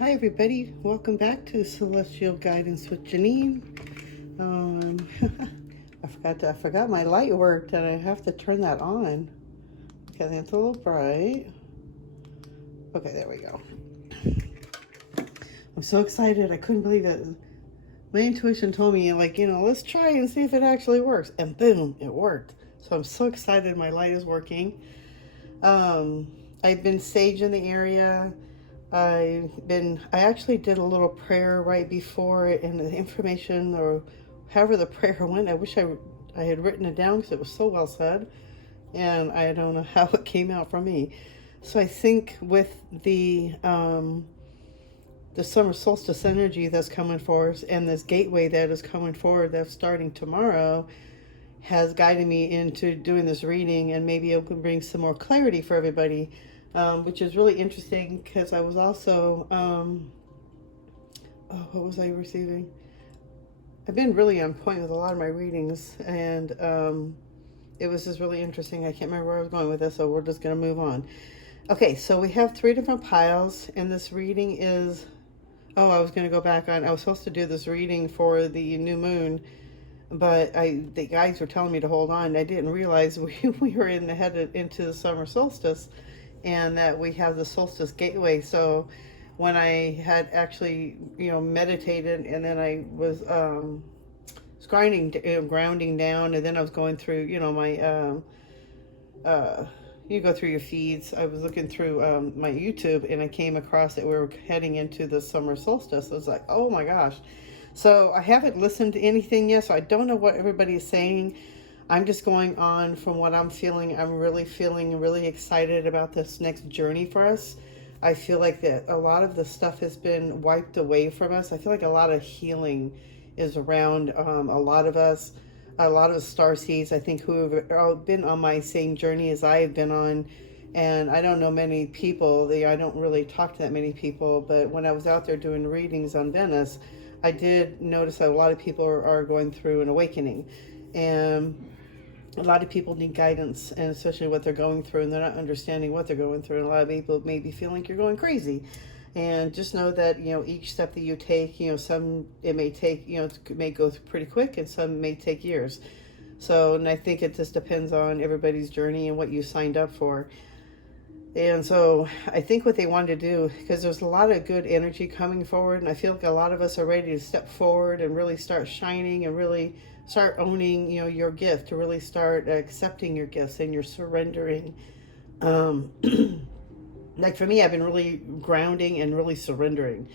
Hi everybody, welcome back to Celestial Guidance with Janine. I forgot my light worked and I have to turn that on because it's a little bright. Okay, there we go. I'm so excited, I couldn't believe it. My intuition told me, let's try and see if it actually works. And boom, it worked. So I'm so excited my light is working. I've been sage in the area. I actually did a little prayer right before it, and the information, or however the prayer went, I wish I had written it down because it was so well said, and I don't know how it came out from me. So I think with the summer solstice energy that's coming for us, and this gateway that is coming forward that's starting tomorrow, has guided me into doing this reading, and maybe it can bring some more clarity for everybody. Which is really interesting because I was also, what was I receiving? I've been really on point with a lot of my readings, and it was just really interesting. I can't remember where I was going with this, so we're just going to move on. Okay, so we have 3 different piles, and this reading is, I was going to go back on, I was supposed to do this reading for the new moon, but the guys were telling me to hold on. I didn't realize we were headed into the summer solstice, and that we have the solstice gateway. So when I had actually, meditated, and then I was grounding down, and then I was going through, my you go through your feeds. I was looking through my YouTube, and I came across that we were heading into the summer solstice. I was like, oh my gosh. So I haven't listened to anything yet, so I don't know what everybody is saying. I'm just going on from what I'm feeling. I'm really feeling really excited about this next journey for us. I feel like that a lot of the stuff has been wiped away from us. I feel like a lot of healing is around a lot of us, a lot of starseeds, I think, who have been on my same journey as I have been on. And I don't know many people. I don't really talk to that many people. But when I was out there doing readings on Venice, I did notice that a lot of people are going through an awakening. And a lot of people need guidance, and especially what they're going through, and they're not understanding what they're going through. And a lot of people maybe feel like you're going crazy. And just know that, each step that you take, some it may take, it may go pretty quick, and some may take years. So, and I think it just depends on everybody's journey and what you signed up for. And so I think what they wanted to do, because there's a lot of good energy coming forward, and I feel like a lot of us are ready to step forward and really start shining and really start owning, your gift, to really start accepting your gifts, and you're surrendering. Like for me, I've been really grounding and really surrendering,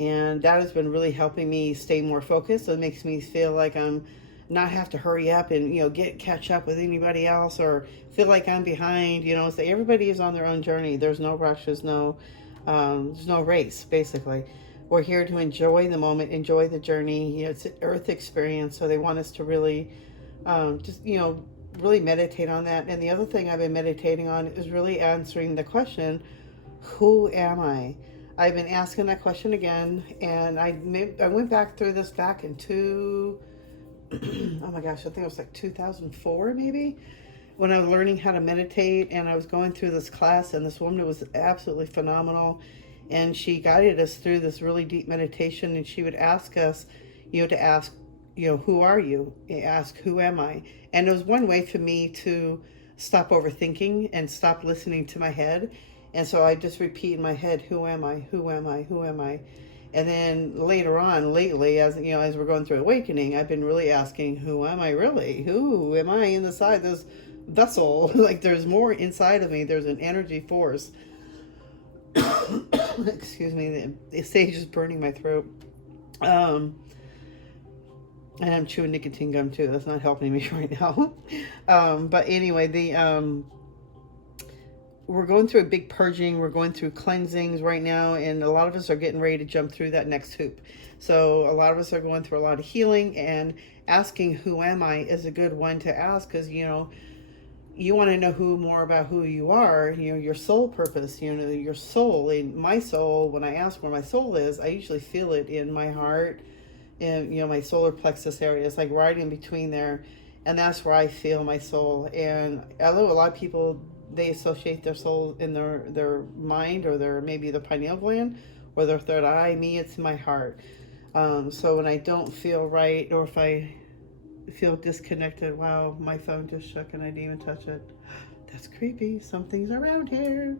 and that has been really helping me stay more focused. So it makes me feel like I'm not have to hurry up and catch up with anybody else, or feel like I'm behind. So everybody is on their own journey. There's no rush. There's no race. Basically, we're here to enjoy the moment, enjoy the journey. It's an earth experience, so they want us to really just really meditate on that. And the other thing I've been meditating on is really answering the question, who am I? I've been asking that question again, and I went back through this back into oh my gosh, I think it was like 2004 maybe, when I was learning how to meditate, and I was going through this class, and this woman was absolutely phenomenal, and she guided us through this really deep meditation, and she would ask us, to ask, who are you? Ask, who am I? And it was one way for me to stop overthinking and stop listening to my head. And so I just repeat in my head, who am I? Who am I? Who am I? And then later on, lately, as as we're going through awakening, I've been really asking, who am I really? Who am I inside this vessel? Like there's more inside of me. There's an energy force. Excuse me, the sage is burning my throat. And I'm chewing nicotine gum too. That's not helping me right now. But anyway, we're going through a big purging. We're going through cleansings right now, and a lot of us are getting ready to jump through that next hoop. So a lot of us are going through a lot of healing, and asking who am I is a good one to ask, because you want to know more about who you are, your soul purpose, your soul. In my soul, when I ask where my soul is, I usually feel it in my heart, and my solar plexus area. It's like right in between there, and that's where I feel my soul. And although a lot of people, they associate their soul in their mind, or maybe the pineal gland, or the third eye. Me, it's my heart. So when I don't feel right, or if I feel disconnected, wow, my phone just shook and I didn't even touch it. That's creepy. Something's around here.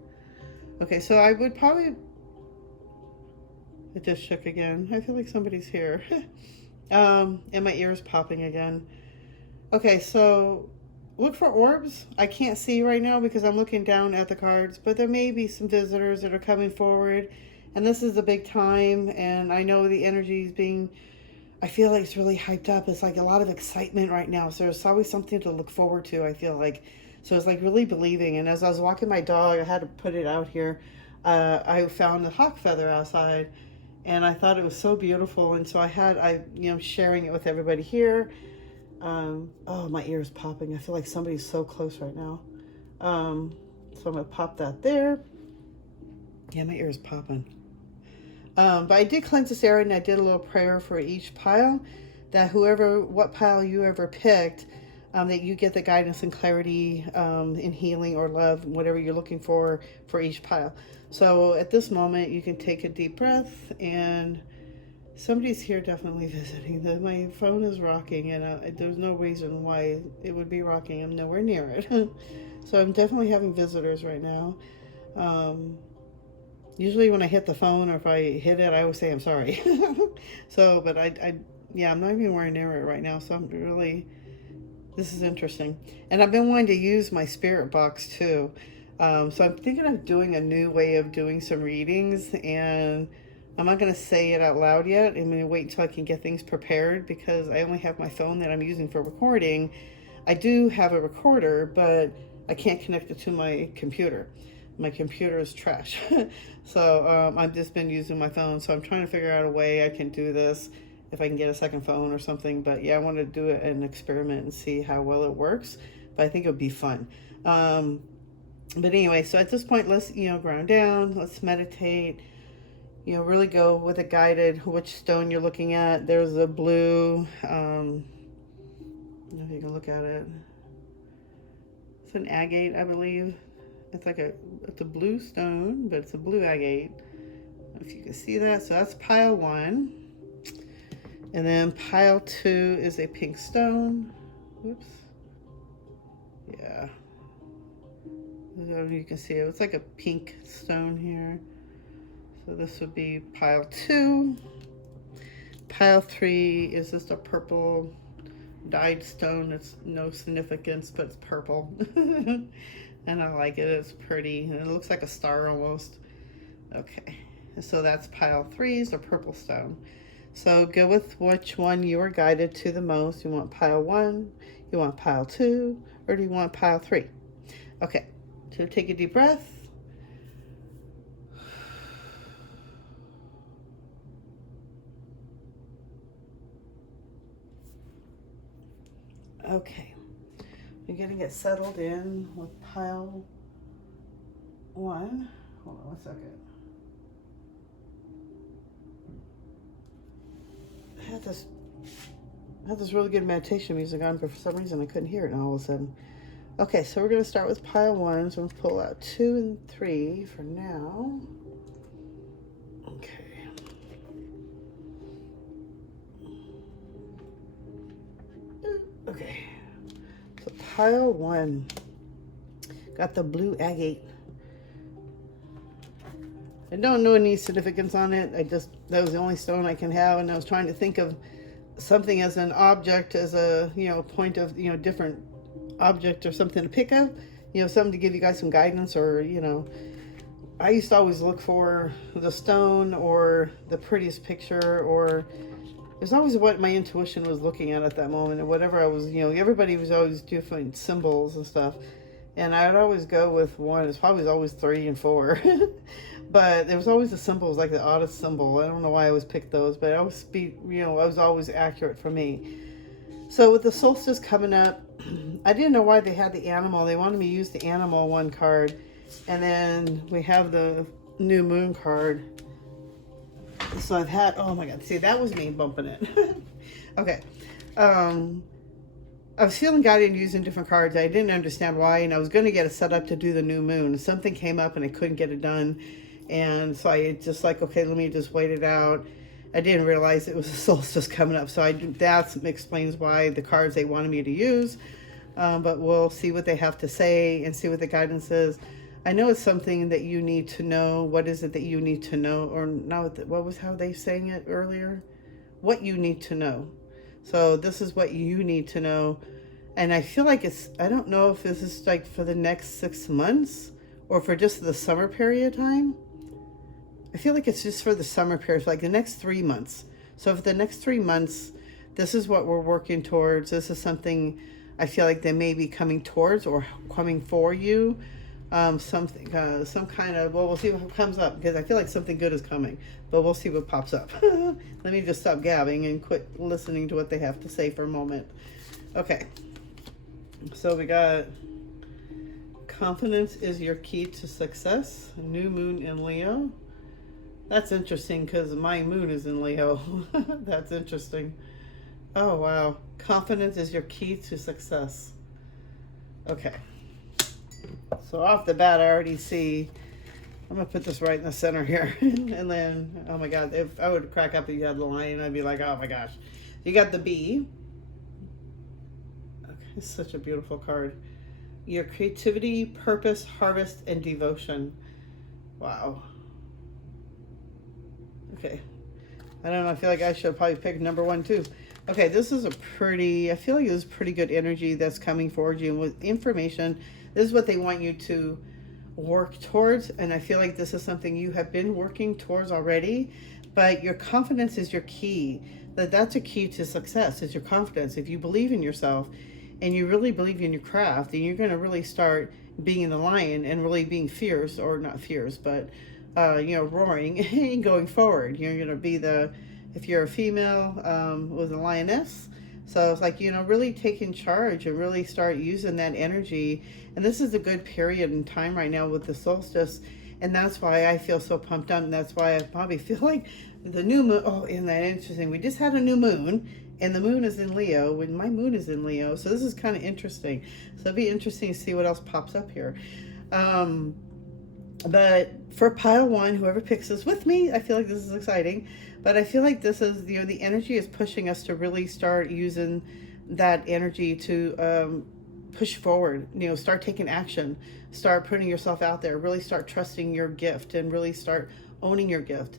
Okay, so I would probably, it just shook again. I feel like somebody's here. And my ear is popping again. Okay, so look for orbs. I can't see right now because I'm looking down at the cards, but there may be some visitors that are coming forward. And this is a big time, and I know the energy is being, I feel like it's really hyped up. It's like a lot of excitement right now. So there's always something to look forward to, I feel like. So it's like really believing. And as I was walking my dog, I had to put it out here. I found a hawk feather outside, and I thought it was so beautiful. And so I'm sharing it with everybody here. Oh, my ear is popping. I feel like somebody's so close right now. So I'm gonna pop that there. Yeah, my ear is popping. But I did cleanse this area, and I did a little prayer for each pile, that what pile you ever picked, that you get the guidance and clarity in healing or love, whatever you're looking for each pile. So at this moment, you can take a deep breath, and somebody's here definitely visiting. My phone is rocking, and there's no reason why it would be rocking. I'm nowhere near it. So I'm definitely having visitors right now. Usually when I hit the phone, or if I hit it, I always say I'm sorry. So, but I'm not even anywhere near it right now. So this is interesting. And I've been wanting to use my spirit box too. So I'm thinking of doing a new way of doing some readings, and I'm not going to say it out loud yet. I'm going to wait until I can get things prepared, because I only have my phone that I'm using for recording. I do have a recorder, but I can't connect it to my computer. My computer is trash. So I've just been using my phone. So I'm trying to figure out a way I can do this, if I can get a second phone or something. But yeah, I want to do an experiment and see how well it works. But I think it would be fun. But anyway, so at this point, let's, ground down. Let's meditate. Really go with a guided, which stone you're looking at. There's a blue, I don't know if you can look at it. It's an agate, I believe. It's a blue stone, but it's a blue agate. If you can see that. So that's pile 1. And then pile 2 is a pink stone. Whoops. Yeah. You can see it. It's like a pink stone here. So this would be pile 2. Pile 3 is just a purple dyed stone. It's no significance, but it's purple. And I like it. It's pretty. And it looks like a star almost. Okay. So that's pile 3 is a purple stone. So go with which one you are guided to the most. You want pile 1, you want pile 2, or do you want pile 3? Okay. So take a deep breath. Okay. You're going to get settled in with pile 1. Hold on 1 second. I had this really good meditation music on, but for some reason I couldn't hear it all of a sudden. Okay, so we're going to start with pile 1. So I'm going to pull out 2 and 3 for now. Okay. Okay. So pile 1 got the blue agate. I don't know any significance on it. That was the only stone I can have, and I was trying to think of something as an object, as a point of different object or something to pick up, something to give you guys some guidance, or I used to always look for the stone or the prettiest picture, or it was always what my intuition was looking at that moment, and whatever I was, everybody was always different symbols and stuff, and I'd always go with one. It's probably always 3 and 4. But there was always the symbols, like the oddest symbol. I don't know why I always picked those, but I was always accurate for me. So with the solstice coming up, I didn't know why they had the animal. They wanted me to use the animal 1 card, and then we have the new moon card. So I've had, oh my God, see, that was me bumping it. Okay. I was feeling guided using different cards. I didn't understand why, and I was going to get it set up to do the new moon. Something came up and I couldn't get it done. And so I just like, okay, let me just wait it out. I didn't realize it was a solstice coming up, so that explains why the cards they wanted me to use. But we'll see what they have to say and see what the guidance is. I know it's something that you need to know. What is it that you need to know? Or not, what was how they saying it earlier? What you need to know. So this is what you need to know. And I feel like I don't know if this is like for the next 6 months or for just the summer period of time. I feel like it's just for the summer period, like the next 3 months. So for the next 3 months, this is what we're working towards. This is something I feel like they may be coming towards or coming for you. Something, some kind of, well, we'll see what comes up, because I feel like something good is coming, but we'll see what pops up. Let me just stop gabbing and quit listening to what they have to say for a moment. Okay. So we got confidence is your key to success. New moon in Leo. That's interesting because my moon is in Leo. That's interesting. Oh, wow. Confidence is your key to success. Okay. So off the bat, I already see, I'm going to put this right in the center here. And then, oh my God, if I would crack up if you had the lion, I'd be like, oh my gosh. You got the bee. Okay, it's such a beautiful card. Your creativity, purpose, harvest, and devotion. Wow. Okay. I don't know, I feel like I should probably pick number 1 too. Okay, this is I feel like this is pretty good energy that's coming forward you with information. This is what they want you to work towards, and I feel like this is something you have been working towards already, but your confidence is your key. That's a key to success, is your confidence. If you believe in yourself and you really believe in your craft, then you're going to really start being the lion and really being fierce, or not fierce, but roaring and going forward. You're going to be if you're a female, with a lioness. So it's like, really taking charge and really start using that energy. And this is a good period in time right now with the solstice. And that's why I feel so pumped up. And that's why I probably feel like the new moon. Oh, isn't that interesting? We just had a new moon, and the moon is in Leo when my moon is in Leo. So this is kind of interesting. So it'll be interesting to see what else pops up here. But for pile 1, whoever picks this with me, I feel like this is exciting. But I feel like this is, the energy is pushing us to really start using that energy to push forward, start taking action, start putting yourself out there, really start trusting your gift and really start owning your gift.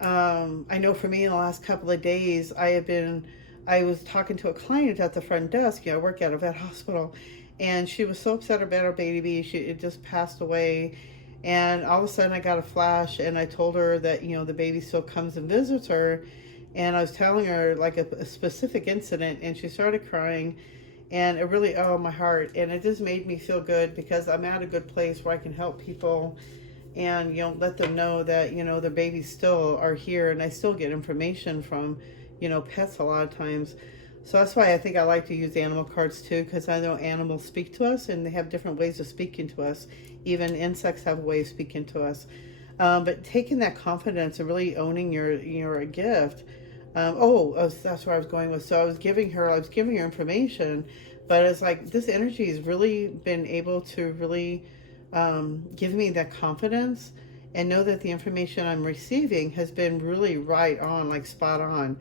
I know for me in the last couple of days, I was talking to a client at the front desk. I work at a vet hospital, and she was so upset about her baby. It just passed away. And all of a sudden I got a flash, and I told her that, the baby still comes and visits her. And I was telling her like a specific incident, and she started crying, and it really, my heart. And it just made me feel good, because I'm at a good place where I can help people and, let them know that, their babies still are here, and I still get information from, pets a lot of times. So that's why I think I like to use animal cards too, because I know animals speak to us, and they have different ways of speaking to us. Even insects have a way of speaking to us. But taking that confidence and really owning your gift. That's where I was going with. So I was giving her information, but it's like this energy has really been able to really give me that confidence, and know that the information I'm receiving has been really right on, like spot on.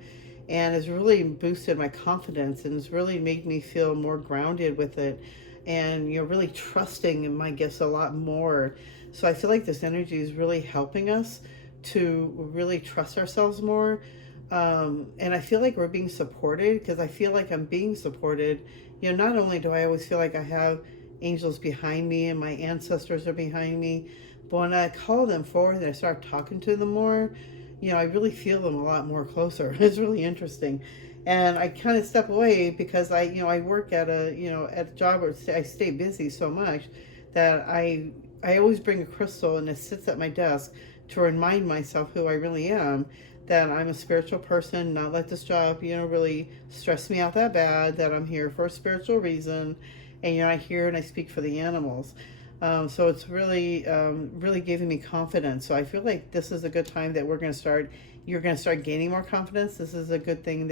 And it's really boosted my confidence, and it's really made me feel more grounded with it, and really trusting in my gifts a lot more. So I feel like this energy is really helping us to really trust ourselves more. And I feel like we're being supported, because I feel like I'm being supported. Not only do I always feel like I have angels behind me and my ancestors are behind me, but when I call them forward and I start talking to them more, I really feel them a lot more closer. It's really interesting. And I kind of step away, because I work at a job where I stay busy so much that I always bring a crystal, and it sits at my desk to remind myself who I really am, that I'm a spiritual person, not let this job, really stress me out that bad, that I'm here for a spiritual reason. And, I hear and I speak for the animals. So it's really, really giving me confidence. So I feel like this is a good time that you're going to start gaining more confidence. This is a good thing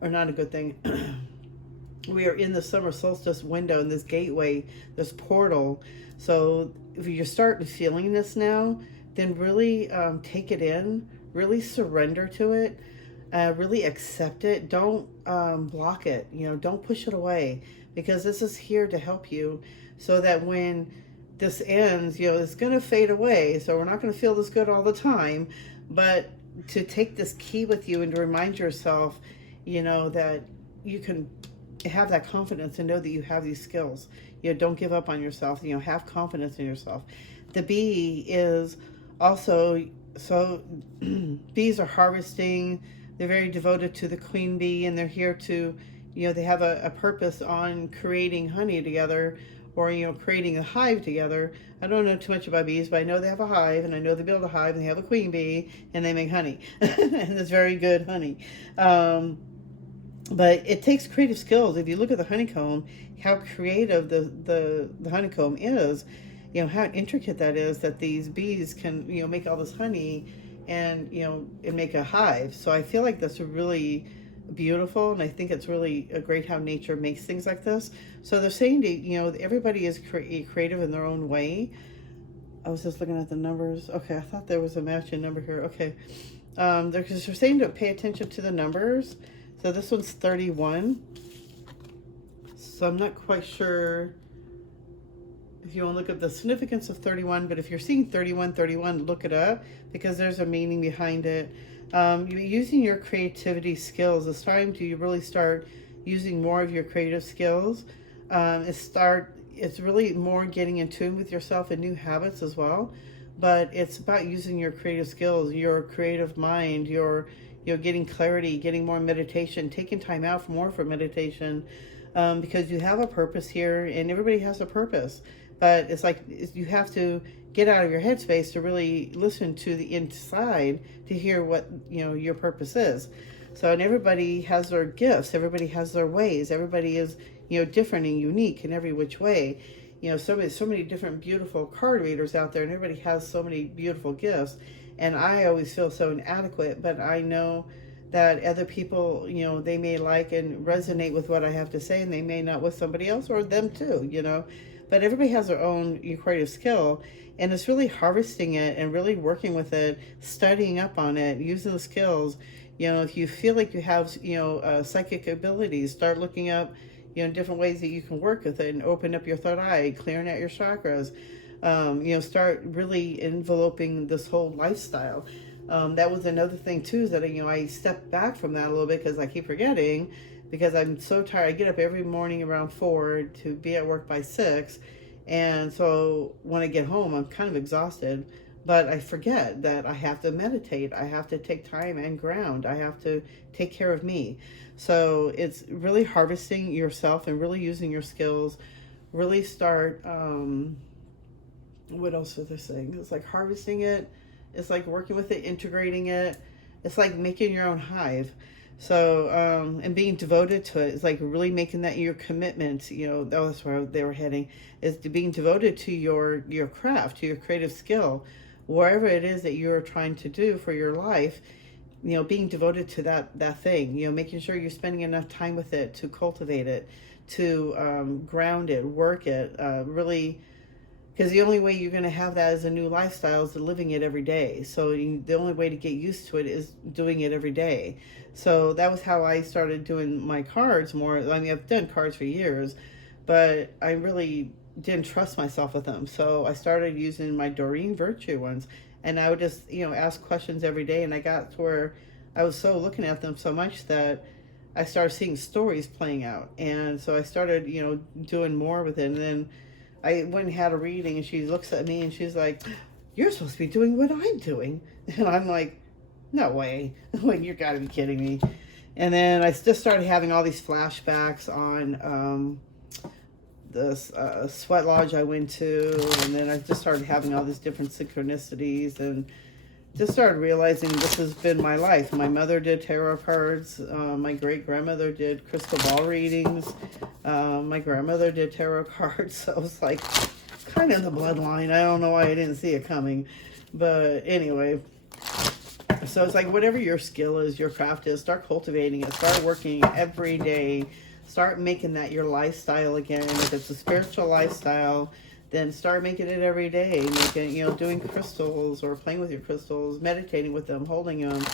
or not a good thing. We are in the summer solstice window, in this gateway, this portal. So if you're starting feeling this now, then really take it in, really surrender to it, really accept it. Don't block it. Don't push it away, because this is here to help you, so that when this ends, it's going to fade away. So we're not going to feel this good all the time, but to take this key with you and to remind yourself, that you can have that confidence and know that you have these skills. Don't give up on yourself. Have confidence in yourself. The bee is also, so bees are harvesting. They're very devoted to the queen bee, and they're here to, they have a purpose on creating honey together, or, creating a hive together. I don't know too much about bees, but I know they have a hive, and I know they build a hive, and they have a queen bee, and they make honey. And it's very good honey. But it takes creative skills. If you look at the honeycomb, how creative the honeycomb is, how intricate that is, that these bees can, make all this honey and, and make a hive. So I feel like that's really beautiful, and I think it's really great how nature makes things like this. So they're saying that, everybody is creative in their own way. I was just looking at the numbers. Okay, I thought there was a matching number here. Okay. They're saying to pay attention to the numbers. So this one's 31. So I'm not quite sure if you want to look at the significance of 31, but if you're seeing 31, look it up, because there's a meaning behind it. Using your creativity skills, it's time to really start using more of your creative skills. It's really more getting in tune with yourself and new habits as well. But it's about using your creative skills, your creative mind, your getting clarity, getting more meditation, taking time out for meditation, because you have a purpose here, and everybody has a purpose. But it's like you have to get out of your headspace to really listen to the inside to hear what your purpose is. So, and everybody has their gifts, everybody has their ways, everybody is different and unique in every which way. So many different beautiful card readers out there, and everybody has so many beautiful gifts. And I always feel so inadequate, but I know that other people, they may like and resonate with what I have to say, and they may not with somebody else, or them too, But everybody has their own creative skill, and it's really harvesting it and really working with it, studying up on it, using the skills. If you feel like you have, psychic abilities, start looking up, different ways that you can work with it and open up your third eye, clearing out your chakras. Start really enveloping this whole lifestyle. That was another thing too, is that, I stepped back from that a little bit because I keep forgetting, because I'm so tired. I get up every morning around 4 to be at work by 6. And so when I get home, I'm kind of exhausted, but I forget that I have to meditate. I have to take time and ground. I have to take care of me. So it's really harvesting yourself and really using your skills. Really start, what else was I saying? It's like harvesting it. It's like working with it, integrating it. It's like making your own hive. So, and being devoted to it is like really making that your commitment, that's where they were heading, is to being devoted to your craft, to your creative skill, wherever it is that you're trying to do for your life, being devoted to that thing, making sure you're spending enough time with it to cultivate it, to ground it, work it, really. Because the only way you're going to have that as a new lifestyle is living it every day. So the only way to get used to it is doing it every day. So that was how I started doing my cards more. I mean, I've done cards for years, but I really didn't trust myself with them. So I started using my Doreen Virtue ones. And I would just, ask questions every day. And I got to where I was so looking at them so much that I started seeing stories playing out. And so I started, doing more with it. And then I went and had a reading, and she looks at me and she's like, "You're supposed to be doing what I'm doing." And I'm like, "No way." Like, you gotta be kidding me. And then I just started having all these flashbacks on this sweat lodge I went to. And then I just started having all these different synchronicities, and just started realizing this has been my life. My mother did tarot cards. My great-grandmother did crystal ball readings. My grandmother did tarot cards. So it was like kind of in the bloodline. I don't know why I didn't see it coming. But anyway, so it's like whatever your skill is, your craft is, start cultivating it. Start working every day. Start making that your lifestyle again. If it's a spiritual lifestyle, then start making it every day. Making, doing crystals or playing with your crystals, meditating with them, holding them,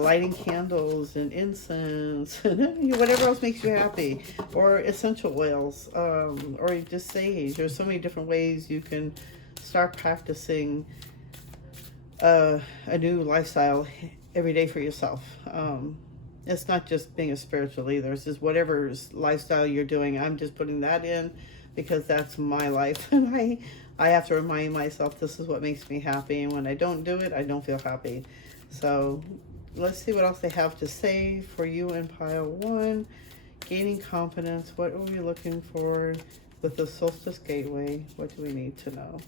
lighting candles and incense, and whatever else makes you happy, or essential oils, or just sage. There's so many different ways you can start practicing a new lifestyle every day for yourself. It's not just being a spiritual leader. It's just whatever lifestyle you're doing. I'm just putting that in because that's my life. And I have to remind myself this is what makes me happy. And when I don't do it, I don't feel happy. So let's see what else they have to say for you in pile 1. Gaining confidence. What are we looking for with the Solstice Gateway? What do we need to know?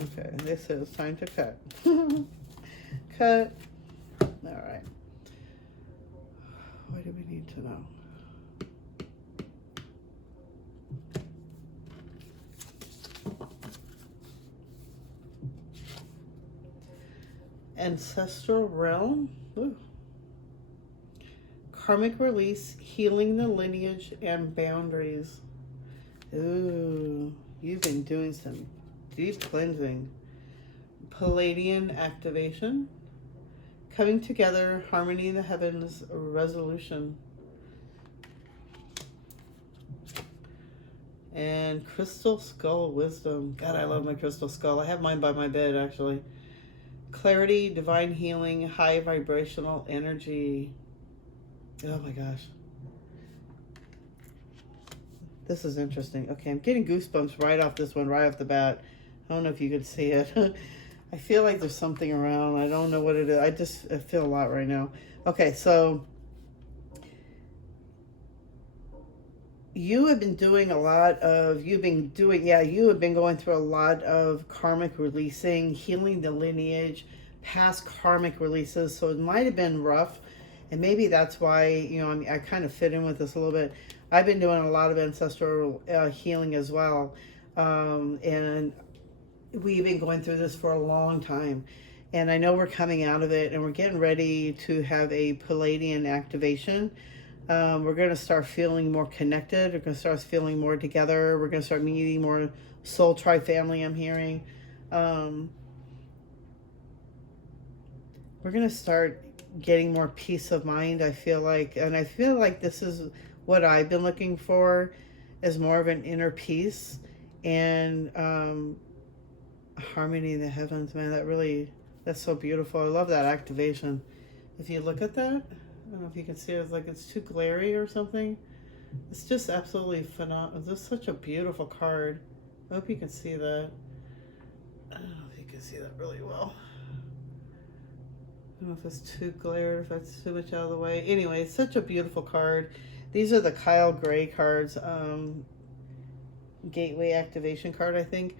Okay, this is time to cut. Cut. All right. What do we need to know? Ancestral realm. Ooh. Karmic release, healing the lineage and boundaries. Ooh, you've been doing some deep cleansing. Palladian activation. Coming together, harmony in the heavens, resolution. And crystal skull wisdom. God, I love my crystal skull. I have mine by my bed, actually. Clarity, divine healing, high vibrational energy. Oh my gosh. This is interesting. Okay, I'm getting goosebumps right off this one, right off the bat. I don't know if you could see it. I feel like there's something around. I don't know what it is. I feel a lot right now. Okay, so you have been doing a lot of, you have been going through a lot of karmic releasing, healing the lineage, past karmic releases. So it might have been rough. And maybe that's why, I kind of fit in with this a little bit. I've been doing a lot of ancestral healing as well. And we've been going through this for a long time. And I know we're coming out of it and we're getting ready to have a Palladian activation. We're going to start feeling more connected. We're going to start feeling more together. We're going to start meeting more soul tribe family, I'm hearing. We're going to start getting more peace of mind, I feel like. And I feel like this is what I've been looking for, is more of an inner peace and harmony in the heavens. Man, that's so beautiful. I love that activation. If you look at that, I don't know if you can see it. It's like it's too glary or something. It's just absolutely phenomenal. This is such a beautiful card. I hope you can see that. I don't know if you can see that really well. I don't know if it's too glare, if that's too much out of the way. Anyway, it's such a beautiful card. These are the Kyle Gray cards. Gateway activation card, I think.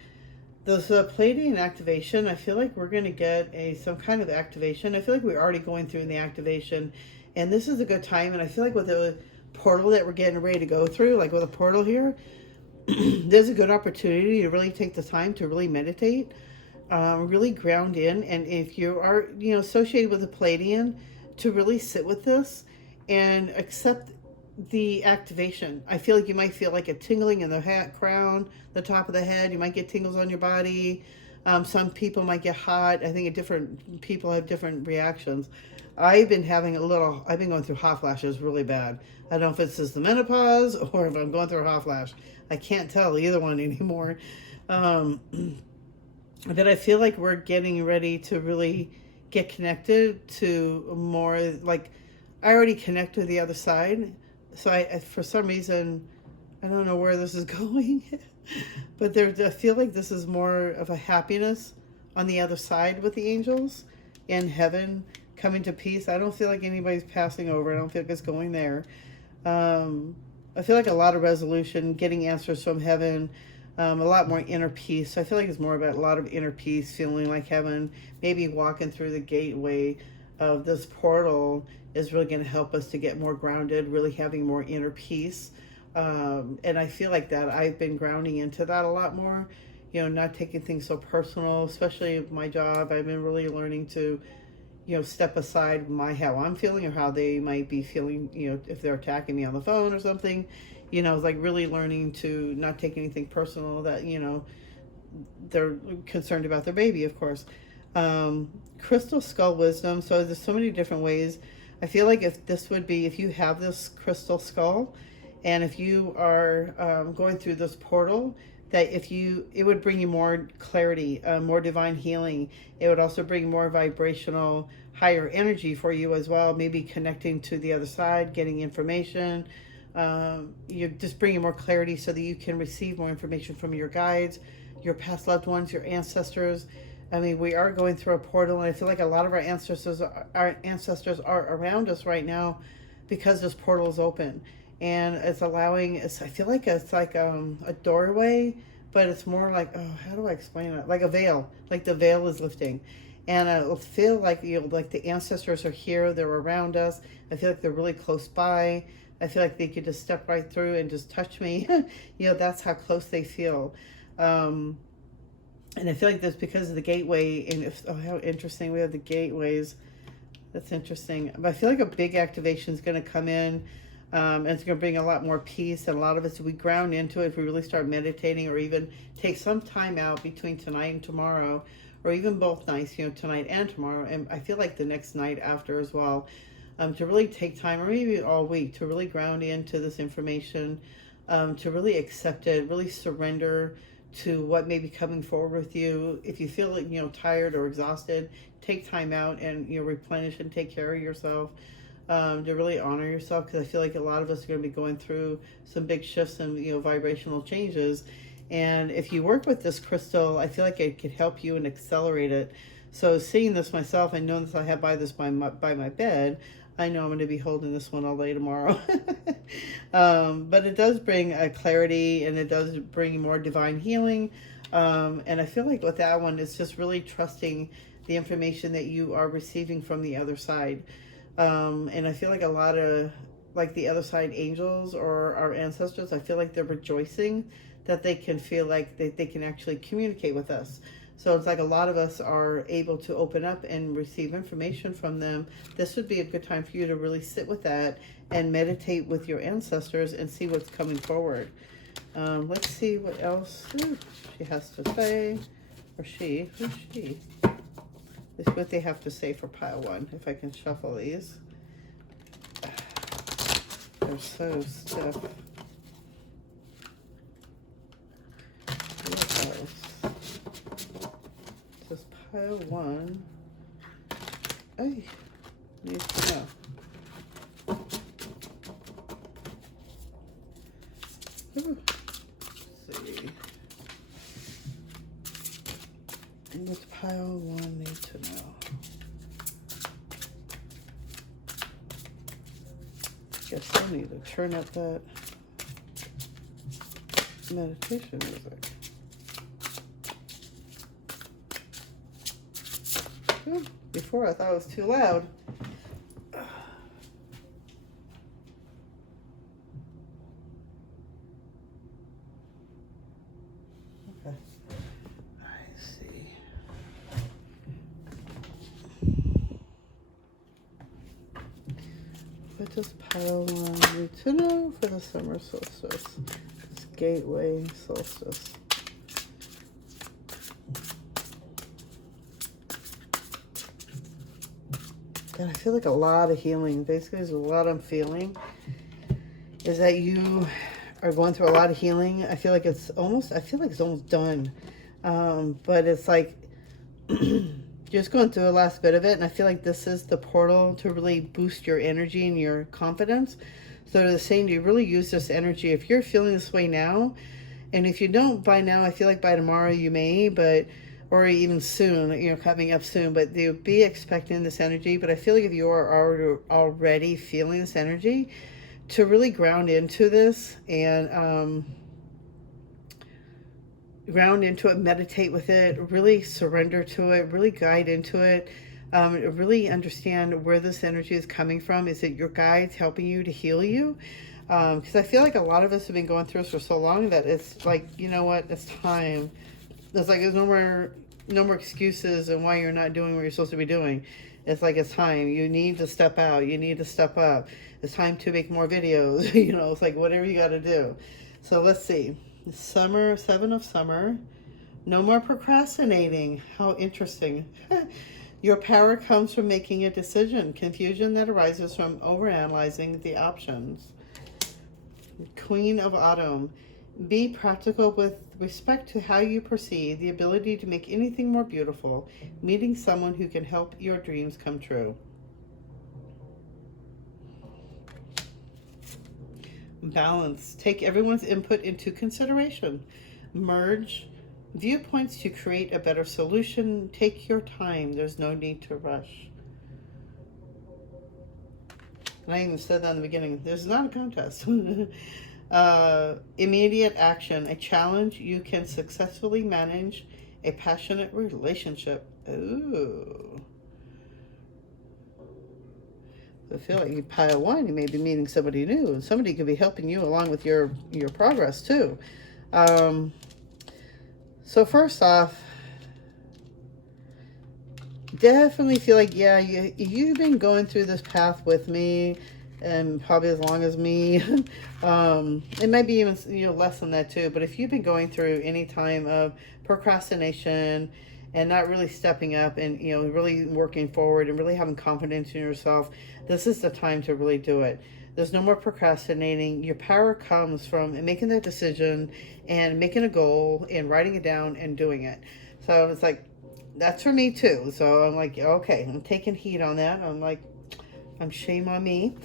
The Palladian activation, I feel like we're going to get some kind of activation. I feel like we're already going through in the activation. And this is a good time. And I feel like with the portal that we're getting ready to go through, like with a portal here, there's a good opportunity to really take the time to really meditate. Really ground in, and if you are associated with the Palladian, to really sit with this and accept the activation. I feel like you might feel like a tingling in the crown, the top of the head. You might get tingles on your body. Some people might get hot. I think different people have different reactions. I've been going through hot flashes really bad. I don't know if this is the menopause or if I'm going through a hot flash. I can't tell either one anymore. But I feel like we're getting ready to really get connected to more, like, I already connect with the other side. So I for some reason, I don't know where this is going, but I feel like this is more of a happiness on the other side with the angels in heaven, coming to peace. I don't feel like anybody's passing over. I don't feel like it's going there. I feel like a lot of resolution, getting answers from heaven, a lot more inner peace. I feel like it's more about a lot of inner peace, feeling like heaven, maybe walking through the gateway of this portal is really going to help us to get more grounded, really having more inner peace. And I feel like that I've been grounding into that a lot more. not taking things so personal, especially my job. I've been really learning to, step aside how I'm feeling or how they might be feeling, if they're attacking me on the phone or something, like really learning to not take anything personal that, they're concerned about their baby, of course. Crystal skull wisdom. So there's so many different ways. I feel like if you have this crystal skull, and if you are going through this portal, that it would bring you more clarity, more divine healing. It would also bring more vibrational, higher energy for you as well. Maybe connecting to the other side, getting information. You're just bringing more clarity so that you can receive more information from your guides, your past loved ones, your ancestors. I mean, we are going through a portal, and I feel like a lot of our ancestors are around us right now because this portal is open. And it's I feel like it's like a doorway, but it's more like, how do I explain it? Like a veil, like the veil is lifting. And I feel like, like the ancestors are here, they're around us. I feel like they're really close by. I feel like they could just step right through and just touch me. That's how close they feel. And I feel like that's because of the gateway. And how interesting, we have the gateways. That's interesting. But I feel like a big activation is going to come in. And it's going to bring a lot more peace, and a lot of us, if we ground into it, if we really start meditating, or even take some time out between tonight and tomorrow, or even both nights, tonight and tomorrow, and I feel like the next night after as well, to really take time, or maybe all week, to really ground into this information, to really accept it, really surrender to what may be coming forward with you. If you feel like, tired or exhausted, take time out and, replenish and take care of yourself. To really honor yourself, because I feel like a lot of us are going to be going through some big shifts and vibrational changes. And if you work with this crystal, I feel like it could help you and accelerate it. So seeing this myself, I know this, I have by my bed. I know I'm going to be holding this one all day tomorrow. But it does bring a clarity, and it does bring more divine healing. And I feel like with that one, it's just really trusting the information that you are receiving from the other side. And I feel like a lot of, like, the other side angels or our ancestors, I feel like they're rejoicing that they can feel like they can actually communicate with us. So it's like a lot of us are able to open up and receive information from them. This would be a good time for you to really sit with that and meditate with your ancestors and see what's coming forward. Let's see what else she has to say. Or she. Who's she? This is what they have to say for pile one. If I can shuffle these. They're so stiff. What else? This pile one. Hey, needs to know. Let's see. What's pile one need to know? Guess I need to turn up that meditation music. Before I thought it was too loud. Okay. I see. What does pile one need to know for the summer solstice? It's gateway solstice. God, I feel like a lot of healing. Basically, there's a lot I'm feeling. Is that you are going through a lot of healing. I feel like it's almost done. But it's like just going through the last bit of it. And I feel like this is the portal to really boost your energy and your confidence. So they're saying to really use this energy. If you're feeling this way now, and if you don't by now, I feel like by tomorrow you may, or even soon, coming up soon, but they'll be expecting this energy. But I feel like if you are already feeling this energy, to really ground into this and ground into it, meditate with it, really surrender to it, really guide into it, really understand where this energy is coming from. Is it your guides helping you to heal you? Because I feel like a lot of us have been going through this for so long that it's like, you know what, it's time. It's like there's no more excuses and why you're not doing what you're supposed to be doing. It's like it's time. You need to step out. You need to step up. It's time to make more videos. It's like whatever you got to do. So let's see. Summer, 7 of summer. No more procrastinating. How interesting. Your power comes from making a decision. Confusion that arises from overanalyzing the options. Queen of Autumn. Be practical with respect to how you proceed, the ability to make anything more beautiful, meeting someone who can help your dreams come true. Balance. Take everyone's input into consideration. Merge viewpoints to create a better solution. Take your time. There's no need to rush. And I even said that in the beginning. There's not a contest. Immediate action. A challenge you can successfully manage. A passionate relationship. Ooh. I feel like you pile one, you may be meeting somebody new, and somebody could be helping you along with your progress too. So first off, definitely feel like, yeah, you've been going through this path with me, and probably as long as me. It might be even less than that too. But if you've been going through any time of procrastination and not really stepping up and really working forward and really having confidence in yourself, this is the time to really do it. There's no more procrastinating. Your power comes from making that decision and making a goal and writing it down and doing it. So it's like, that's for me too. So I'm like, okay, I'm taking heat on that. I'm like, shame on me.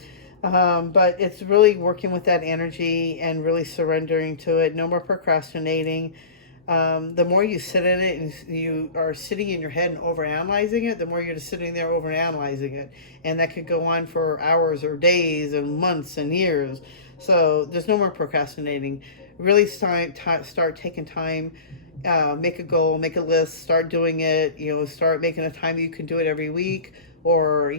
But it's really working with that energy and really surrendering to it. No more procrastinating. The more you sit in it and you are sitting in your head and overanalyzing it, the more you're just sitting there overanalyzing it. And that could go on for hours or days and months and years. So there's no more procrastinating. Really start taking time, make a goal, make a list, start doing it, start making a time you can do it every week or,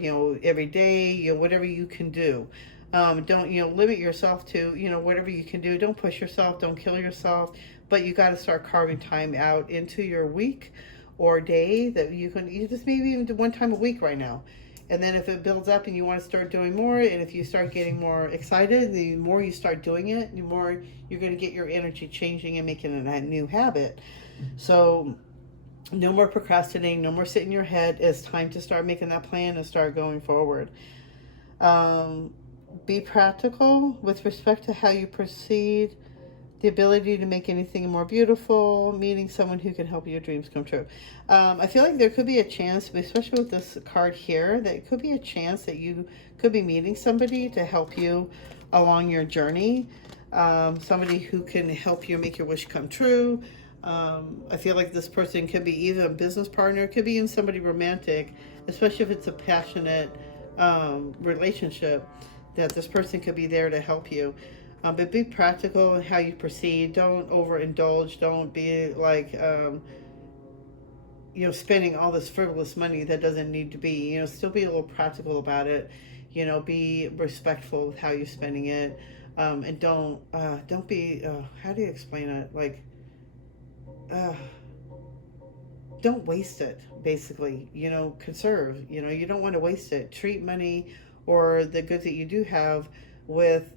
every day, whatever you can do. Don't, limit yourself to, whatever you can do. Don't push yourself, don't kill yourself. But you got to start carving time out into your week or day that you just maybe even do one time a week right now. And then if it builds up and you want to start doing more, and if you start getting more excited, the more you start doing it, the more you're going to get your energy changing and making a new habit. So no more procrastinating, no more sitting in your head. It's time to start making that plan and start going forward. Be practical with respect to how you proceed. The ability to make anything more beautiful, meeting someone who can help your dreams come true. I feel like there could be a chance, especially with this card here, that it could be a chance that you could be meeting somebody to help you along your journey. Somebody who can help you make your wish come true. I feel like this person could be either a business partner, could be even somebody romantic, especially if it's a passionate relationship, that this person could be there to help you. But be practical in how you proceed. Don't overindulge. Don't be like, spending all this frivolous money that doesn't need to be. Still be a little practical about it. Be respectful with how you're spending it. And don't be, how do you explain it? Like, don't waste it, basically. Conserve. You don't want to waste it. Treat money or the goods that you do have with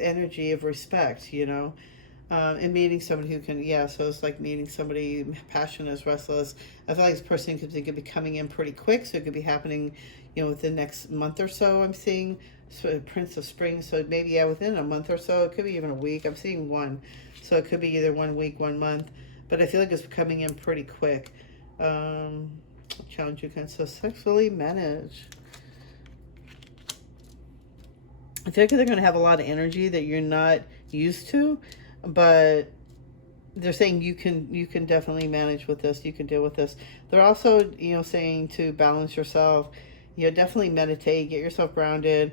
energy of respect, and meeting somebody who can, so it's like meeting somebody passionate, is restless. I feel like this person could be coming in pretty quick, so it could be happening, within the next month or so. I'm seeing Prince of Spring, so maybe, within a month or so. It could be even a week. I'm seeing one, so it could be either 1 week, 1 month, but I feel like it's coming in pretty quick. Challenge you can successfully manage. I feel like they're going to have a lot of energy that you're not used to, but they're saying you can definitely manage with this. You can deal with this. They're also, saying to balance yourself, definitely meditate, get yourself grounded.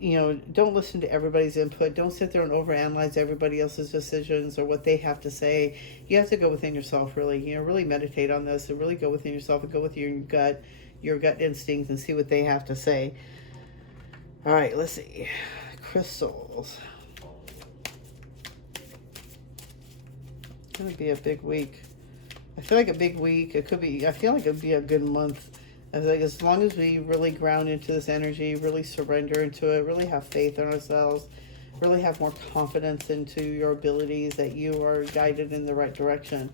Don't listen to everybody's input. Don't sit there and overanalyze everybody else's decisions or what they have to say. You have to go within yourself, really, really meditate on this and really go within yourself and go with your gut instincts and see what they have to say. All right, let's see. Crystals. It's going to be a big week. I feel like a big week. It could be, I feel like it would be a good month. As long as we really ground into this energy, really surrender into it, really have faith in ourselves, really have more confidence into your abilities, that you are guided in the right direction.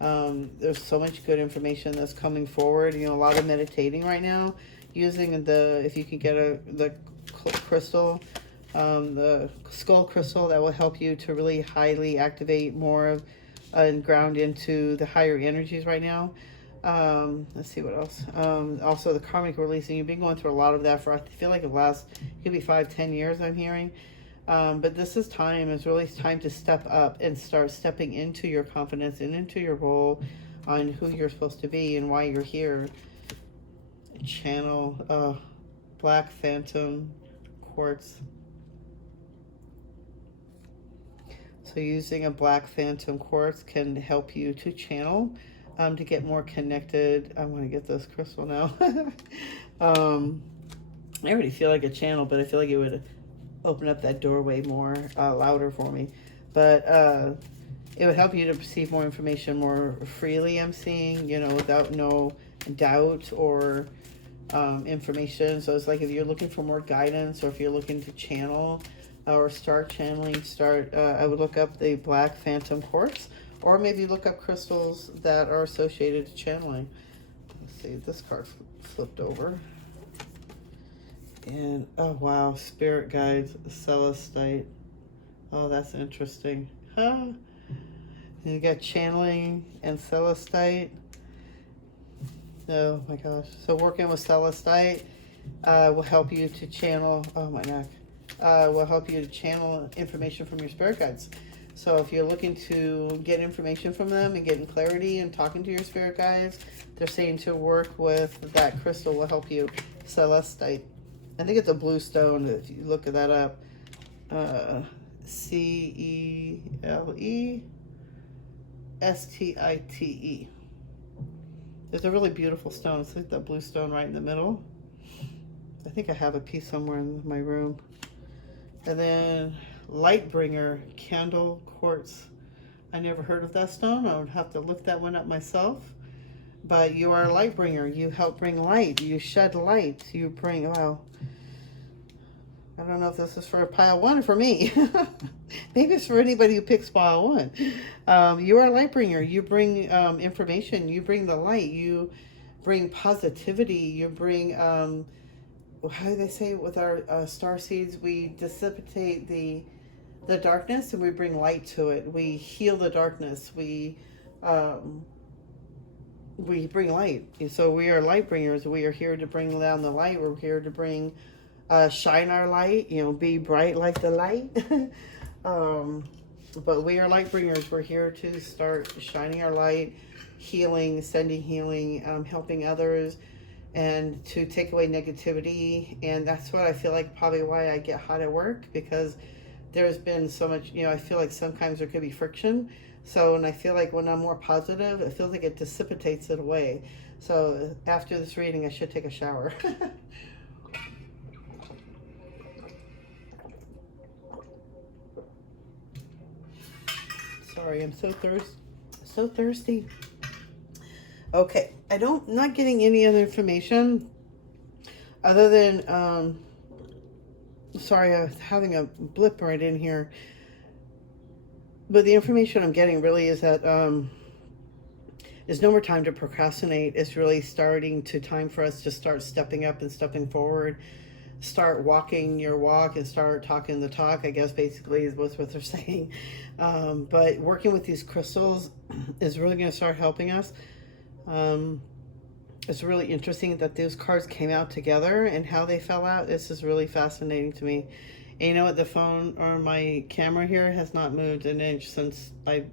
There's so much good information that's coming forward. You know, a lot of meditating right now, using the, if you can get the crystal, the skull crystal, that will help you to really highly activate more of and ground into the higher energies right now. Let's see what else. Also the karmic releasing. You've been going through a lot of that for, I feel like, it could be 5-10 years, I'm hearing. But this is time. It's really time to step up and start stepping into your confidence and into your role on who you're supposed to be and why you're here. Channel Black Phantom Quartz. So using a Black Phantom Quartz can help you to channel, to get more connected. I want to get this crystal now. I already feel like a channel, but I feel like it would open up that doorway more louder for me. But it would help you to perceive more information more freely, I'm seeing, you know, without no doubt or information. So it's like if you're looking for more guidance, or if you're looking to channel or start channeling, I would look up the Black Phantom Quartz, or maybe look up crystals that are associated to channeling. Let's see, this card flipped over. And, oh wow, Spirit Guides, Celestite. Oh, that's interesting. Huh? And you got channeling and Celestite. Oh my gosh. So working with Celestite will help you to channel, oh my neck, will help you to channel information from your spirit guides. So if you're looking to get information from them and getting clarity and talking to your spirit guides, they're saying to work with that crystal will help you. Celestite. I think it's a blue stone, if you look that up. Celestite. It's a really beautiful stone. It's like that blue stone right in the middle. I think I have a piece somewhere in my room. And then Lightbringer Candle Quartz. I never heard of that stone. I would have to look that one up myself. But you are a light bringer. You help bring light. You shed light. You bring, wow. I don't know if this is for pile one or for me. Maybe it's for anybody who picks pile one. You are a light bringer. You bring information. You bring the light. You bring positivity. You bring, how do they say it with our star seeds? We dissipate the darkness and we bring light to it. We heal the darkness. We bring light. So we are light bringers. We are here to bring down the light. We're here to bring, shine our light, you know, be bright like the light. But we are light bringers. We're here to start shining our light, healing, sending healing, helping others, and to take away negativity. And that's what I feel like probably why I get hot at work, because there's been so much, you know, I feel like sometimes there could be friction. So, and I feel like when I'm more positive, it feels like it dissipates it away. So after this reading, I should take a shower. Sorry, I'm so thirsty. Okay, not getting any other information other than, sorry, I was having a blip right in here. But the information I'm getting really is that there's no more time to procrastinate. It's really time for us to start stepping up and stepping forward. Start walking your walk and start talking the talk, I guess basically is what they're saying. But working with these crystals is really going to start helping us. It's really interesting that those cards came out together and how they fell out. This is really fascinating to me. And you know what? The phone or my camera here has not moved an inch since I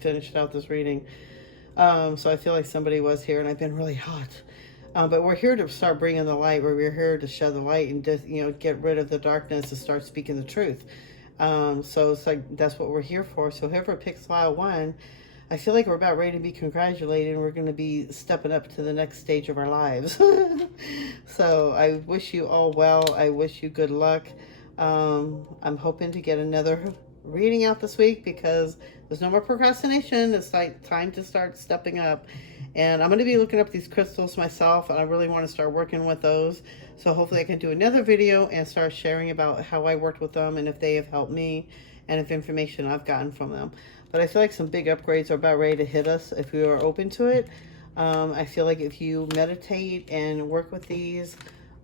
finished out this reading. So I feel like somebody was here and I've been really hot. But we're here to start bringing the light. We're here to shed the light and just, you know, get rid of the darkness and start speaking the truth. So it's like, that's what we're here for. So whoever picks file one, I feel like we're about ready to be congratulated and we're going to be stepping up to the next stage of our lives. So I wish you all well. I wish you good luck. I'm hoping to get another reading out this week because There's no more procrastination. It's like time to start stepping up. And I'm going to be looking up these crystals myself, and I really want to start working with those. So hopefully I can do another video and start sharing about how I worked with them and if they have helped me and if information I've gotten from them. But I feel like some big upgrades are about ready to hit us if we are open to it. I feel like if you meditate and work with these,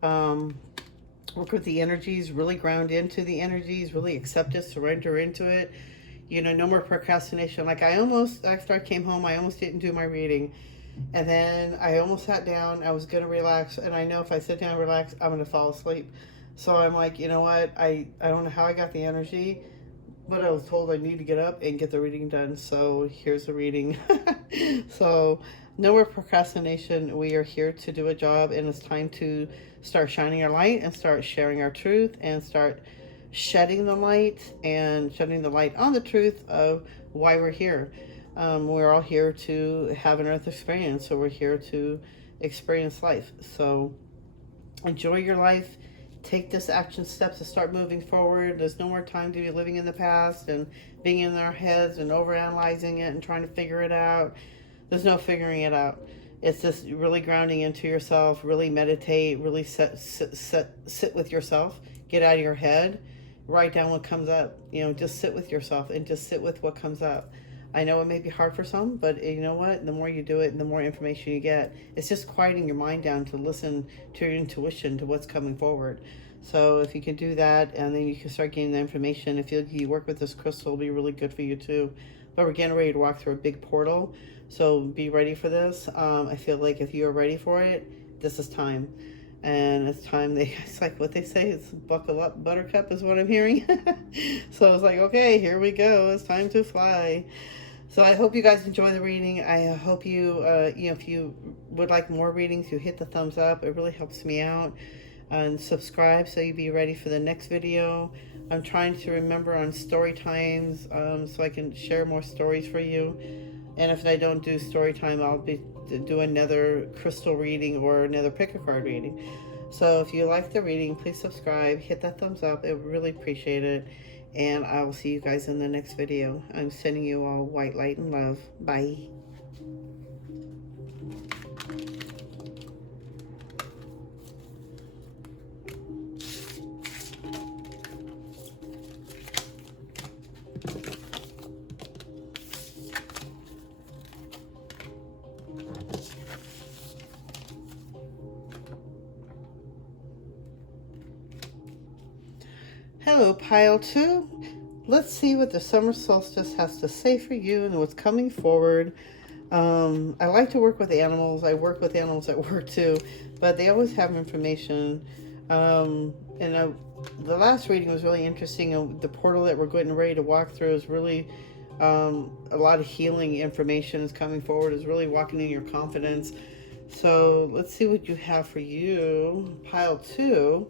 work with the energies, really ground into the energies, really accept it, surrender into it. You know, no more procrastination. Like after I came home, I almost didn't do my reading. And then I almost sat down. I was going to relax. And I know if I sit down and relax, I'm going to fall asleep. So I'm like, you know what? I don't know how I got the energy, but I was told I need to get up and get the reading done. So here's the reading. So no more procrastination. We are here to do a job, and it's time to start shining our light and start sharing our truth and start shedding the light and shedding the light on the truth of why we're here. We're all here to have an earth experience, so we're here to experience life. So enjoy your life. Take this action steps to start moving forward. There's no more time to be living in the past and being in our heads and overanalyzing it and trying to figure it out. There's no figuring it out. It's just really grounding into yourself, really meditate, really sit with yourself, get out of your head, write down what comes up. You know, just sit with yourself and just sit with what comes up. I know it may be hard for some, but you know what? The more you do it, the more information you get. It's just quieting your mind down to listen to your intuition, to what's coming forward. So if you can do that, and then you can start getting the information. If you work with this crystal, it'll be really good for you too. But we're getting ready to walk through a big portal, so be ready for this. I feel like if you're ready for it, this is time. And it's time, it's like what they say, it's buckle up, buttercup is what I'm hearing. So it's like, okay, here we go. It's time to fly. So I hope you guys enjoy the reading. I hope you, if you would like more readings, you hit the thumbs up. It really helps me out. And subscribe so you'll be ready for the next video. I'm trying to remember on story times so I can share more stories for you. And if I don't do story time, I'll be do another crystal reading or another pick a card reading. So if you like the reading, please subscribe, hit that thumbs up. I really appreciate it. And I will see you guys in the next video. I'm sending you all white light and love. Bye. Hello, pile 2. Let's see what the summer solstice has to say for you and what's coming forward. I like to work with animals. I work with animals at work too, but they always have information. The last reading was really interesting. The portal that we're getting ready to walk through is really a lot of healing information is coming forward. Is really walking in your confidence. So let's see what you have for you. Pile 2.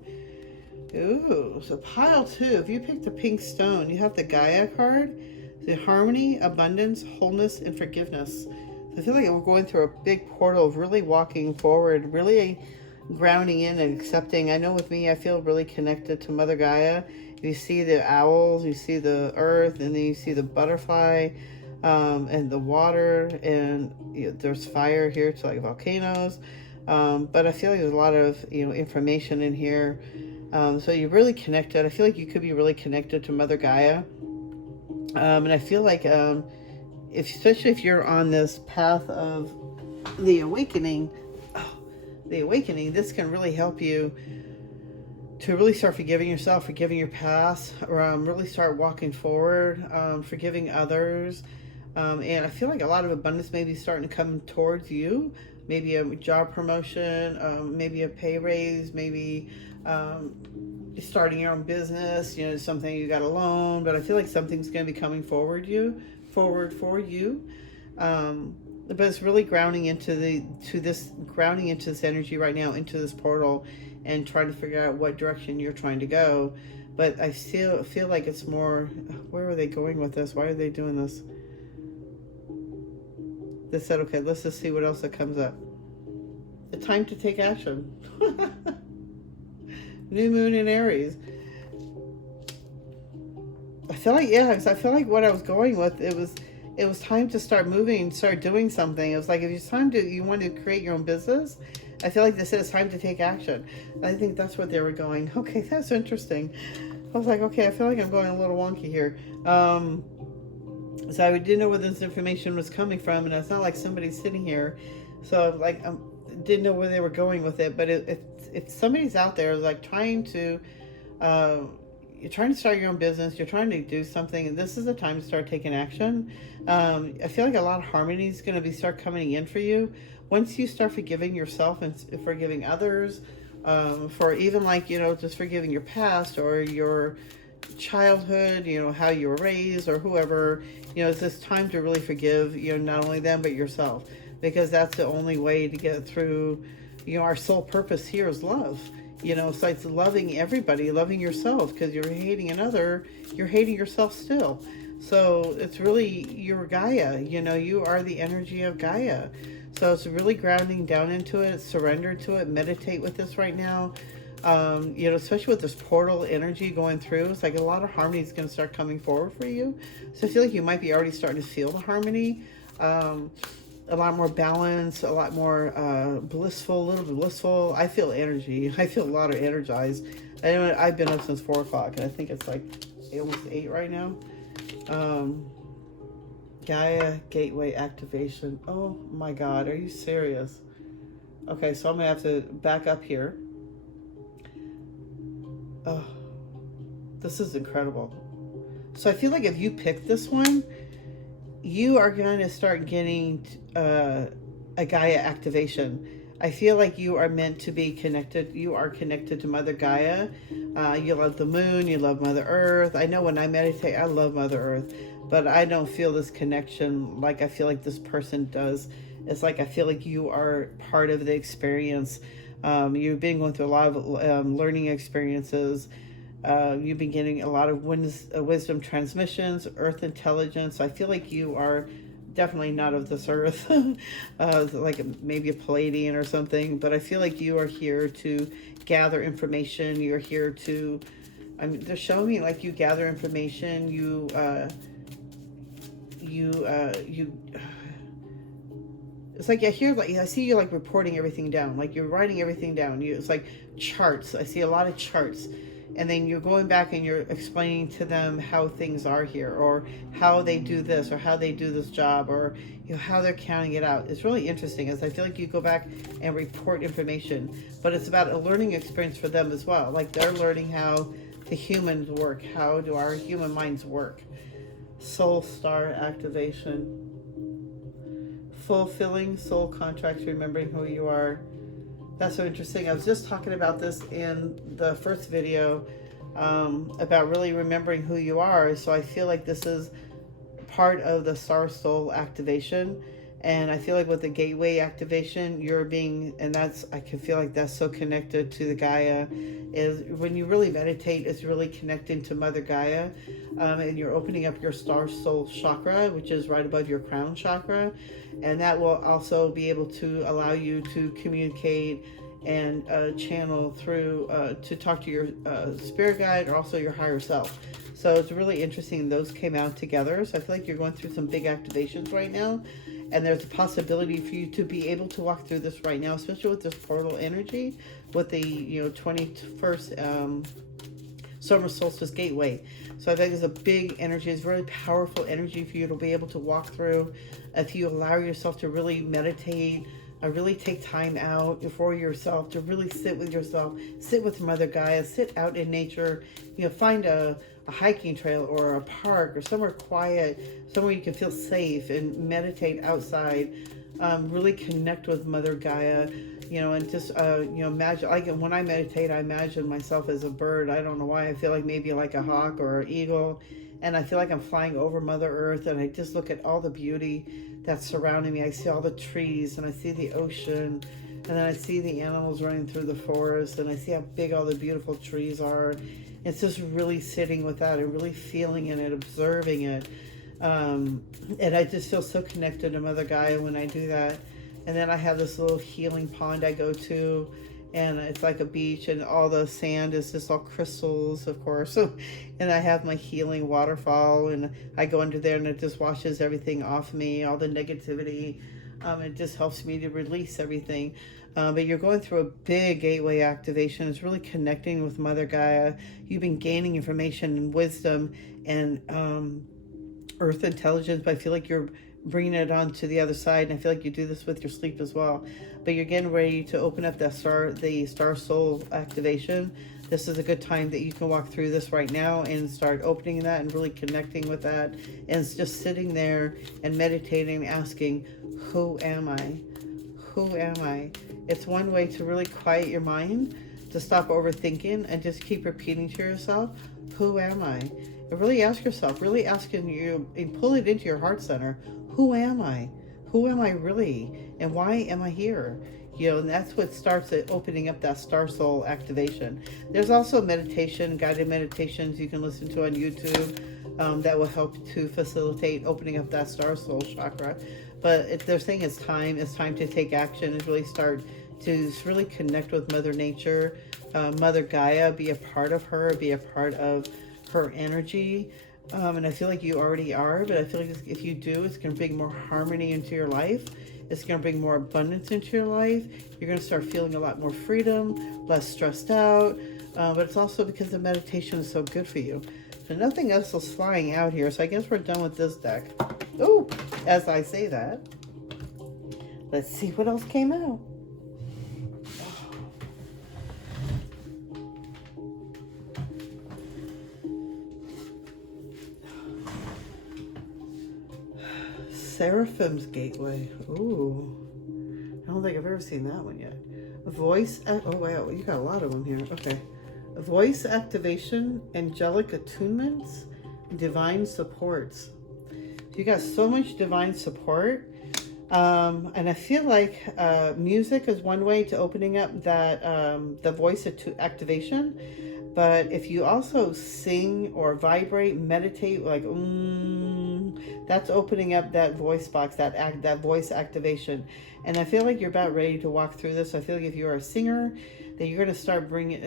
Ooh, so pile 2, if you pick the pink stone, you have the Gaia card, the harmony, abundance, wholeness, and forgiveness. So I feel like we're going through a big portal of really walking forward, really grounding in and accepting. I know with me, I feel really connected to Mother Gaia. You see the owls, you see the earth, and then you see the butterfly, and the water, and there's fire here. It's like volcanoes. But I feel like there's a lot of information in here. So you're really connected. I feel like you could be really connected to Mother Gaia. And I feel like, especially if you're on this path of the awakening, this can really help you to really start forgiving yourself, forgiving your past, really start walking forward, forgiving others. And I feel like a lot of abundance may be starting to come towards you. Maybe a job promotion, maybe a pay raise, maybe starting your own business, something you got a loan, but I feel like something's going to be coming forward for you. But it's really grounding into this energy right now, into this portal, and trying to figure out what direction you're trying to go. But I still feel like it's more, where are they going with this? Why are they doing this? They said, okay, let's just see what else that comes up. The time to take action. New moon in Aries. I feel like, because I feel like what I was going with, it was it was time to start moving, start doing something. It was like, if it's time to, you want to create your own business, I feel like they said it's time to take action. And I think that's what they were going. Okay, that's interesting. I was like, okay, I feel like I'm going a little wonky here. So I didn't know where this information was coming from, and it's not like somebody's sitting here. So like, I didn't know where they were going with it. But if somebody's out there like trying to, you're trying to start your own business, you're trying to do something, and this is the time to start taking action. I feel like a lot of harmony is going to start coming in for you once you start forgiving yourself and forgiving others, for even like, just forgiving your past or your childhood, how you were raised or whoever. It's this time to really forgive, not only them but yourself, because that's the only way to get through. Our sole purpose here is love. So it's loving everybody, loving yourself, because you're hating another, you're hating yourself still. So it's really your Gaia, you are the energy of Gaia. So it's really grounding down into it, surrender to it, meditate with this right now. Especially with this portal energy going through, it's like a lot of harmony is going to start coming forward for you. So I feel like you might be already starting to feel the harmony. A lot more balance, a lot more blissful, a little bit blissful. I feel energy. I feel a lot of energized. I've been up since 4 o'clock, and I think it's like almost 8 right now. Gaia Gateway activation. Oh my God, are you serious? Okay, so I'm gonna have to back up here. Oh, this is incredible. So I feel like if you pick this one, you are going to start getting a Gaia activation. I feel like you are meant to be connected. You are connected to Mother Gaia. You love the moon. You love Mother Earth. I know when I meditate, I love Mother Earth, but I don't feel this connection like I feel like this person does. It's like I feel like you are part of the experience. You've been going through a lot of learning experiences. You've been getting a lot of wisdom transmissions, earth intelligence. I feel like you are definitely not of this earth, like maybe a Palladian or something, but I feel like you are here to gather information. You're here to, they're showing me like you gather information. It's like I see you like reporting everything down, like you're writing everything down. It's like charts. I see a lot of charts. And then you're going back and you're explaining to them how things are here, or how they do this, or how they do this job, or how they're counting it out. It's really interesting, as I feel like you go back and report information, but it's about a learning experience for them as well. Like they're learning how the humans work. How do our human minds work? Soul star activation. Fulfilling soul contracts, remembering who you are. That's so interesting. I was just talking about this in the first video, about really remembering who you are. So I feel like this is part of the star soul activation. And I feel like with the gateway activation, I can feel like that's so connected to the Gaia. Is when you really meditate, it's really connecting to Mother Gaia. And you're opening up your star soul chakra, which is right above your crown chakra. And that will also be able to allow you to communicate and channel through, to talk to your spirit guide, or also your higher self. So it's really interesting those came out together. So I feel like you're going through some big activations right now. And there's a possibility for you to be able to walk through this right now, especially with this portal energy, with the 21st summer solstice gateway. So I think it's a big energy. It's a really powerful energy for you to be able to walk through if you allow yourself to really meditate, really take time out for yourself, to really sit with yourself, sit with Mother Gaia, sit out in nature, find a hiking trail or a park or somewhere quiet, somewhere you can feel safe and meditate outside, really connect with Mother Gaia, and just, imagine, like when I meditate, I imagine myself as a bird. I don't know why. I feel like maybe like a hawk or an eagle, and I feel like I'm flying over Mother Earth, and I just look at all the beauty that's surrounding me. I see all the trees, and I see the ocean, and then I see the animals running through the forest, and I see how big all the beautiful trees are. It's just really sitting with that and really feeling it, observing it. And I just feel so connected to Mother Gaia when I do that. And then I have this little healing pond I go to, and it's like a beach, and all the sand is just all crystals, of course. So, and I have my healing waterfall, and I go under there, and it just washes everything off me, all the negativity. It just helps me to release everything. But you're going through a big gateway activation. It's really connecting with Mother Gaia. You've been gaining information and wisdom and earth intelligence, but I feel like you're bringing it on to the other side, and I feel like you do this with your sleep as well. But you're getting ready to open up the star soul activation. This is a good time that you can walk through this right now and start opening that and really connecting with that, and it's just sitting there and meditating, asking, who am I? Who am I? It's one way to really quiet your mind, to stop overthinking and just keep repeating to yourself, who am I? And really ask yourself, really asking you, and pull it into your heart center. Who am I? Who am I really? And why am I here? You know, and that's what starts at opening up that star soul activation. There's also meditation, guided meditations you can listen to on YouTube that will help to facilitate opening up that star soul chakra. But if they're saying it's time to take action and really start to really connect with Mother Nature, Mother Gaia, be a part of her, be a part of her energy. And I feel like you already are, but I feel like if you do, it's going to bring more harmony into your life. It's going to bring more abundance into your life. You're going to start feeling a lot more freedom, less stressed out. But it's also because the meditation is so good for you. So nothing else is flying out here. So I guess we're done with this deck. Oh, as I say that, let's see what else came out. Seraphim's Gateway. Ooh, I don't think I've ever seen that one yet. Voice. Oh wow, you got a lot of them here. Okay. Voice activation, angelic attunements, divine supports. You got so much divine support, and I feel like music is one way to opening up that the voice activation. But if you also sing or vibrate, meditate, like that's opening up that voice box, that voice activation. And I feel like you're about ready to walk through this. I feel like if you're a singer, then you're going to start bringing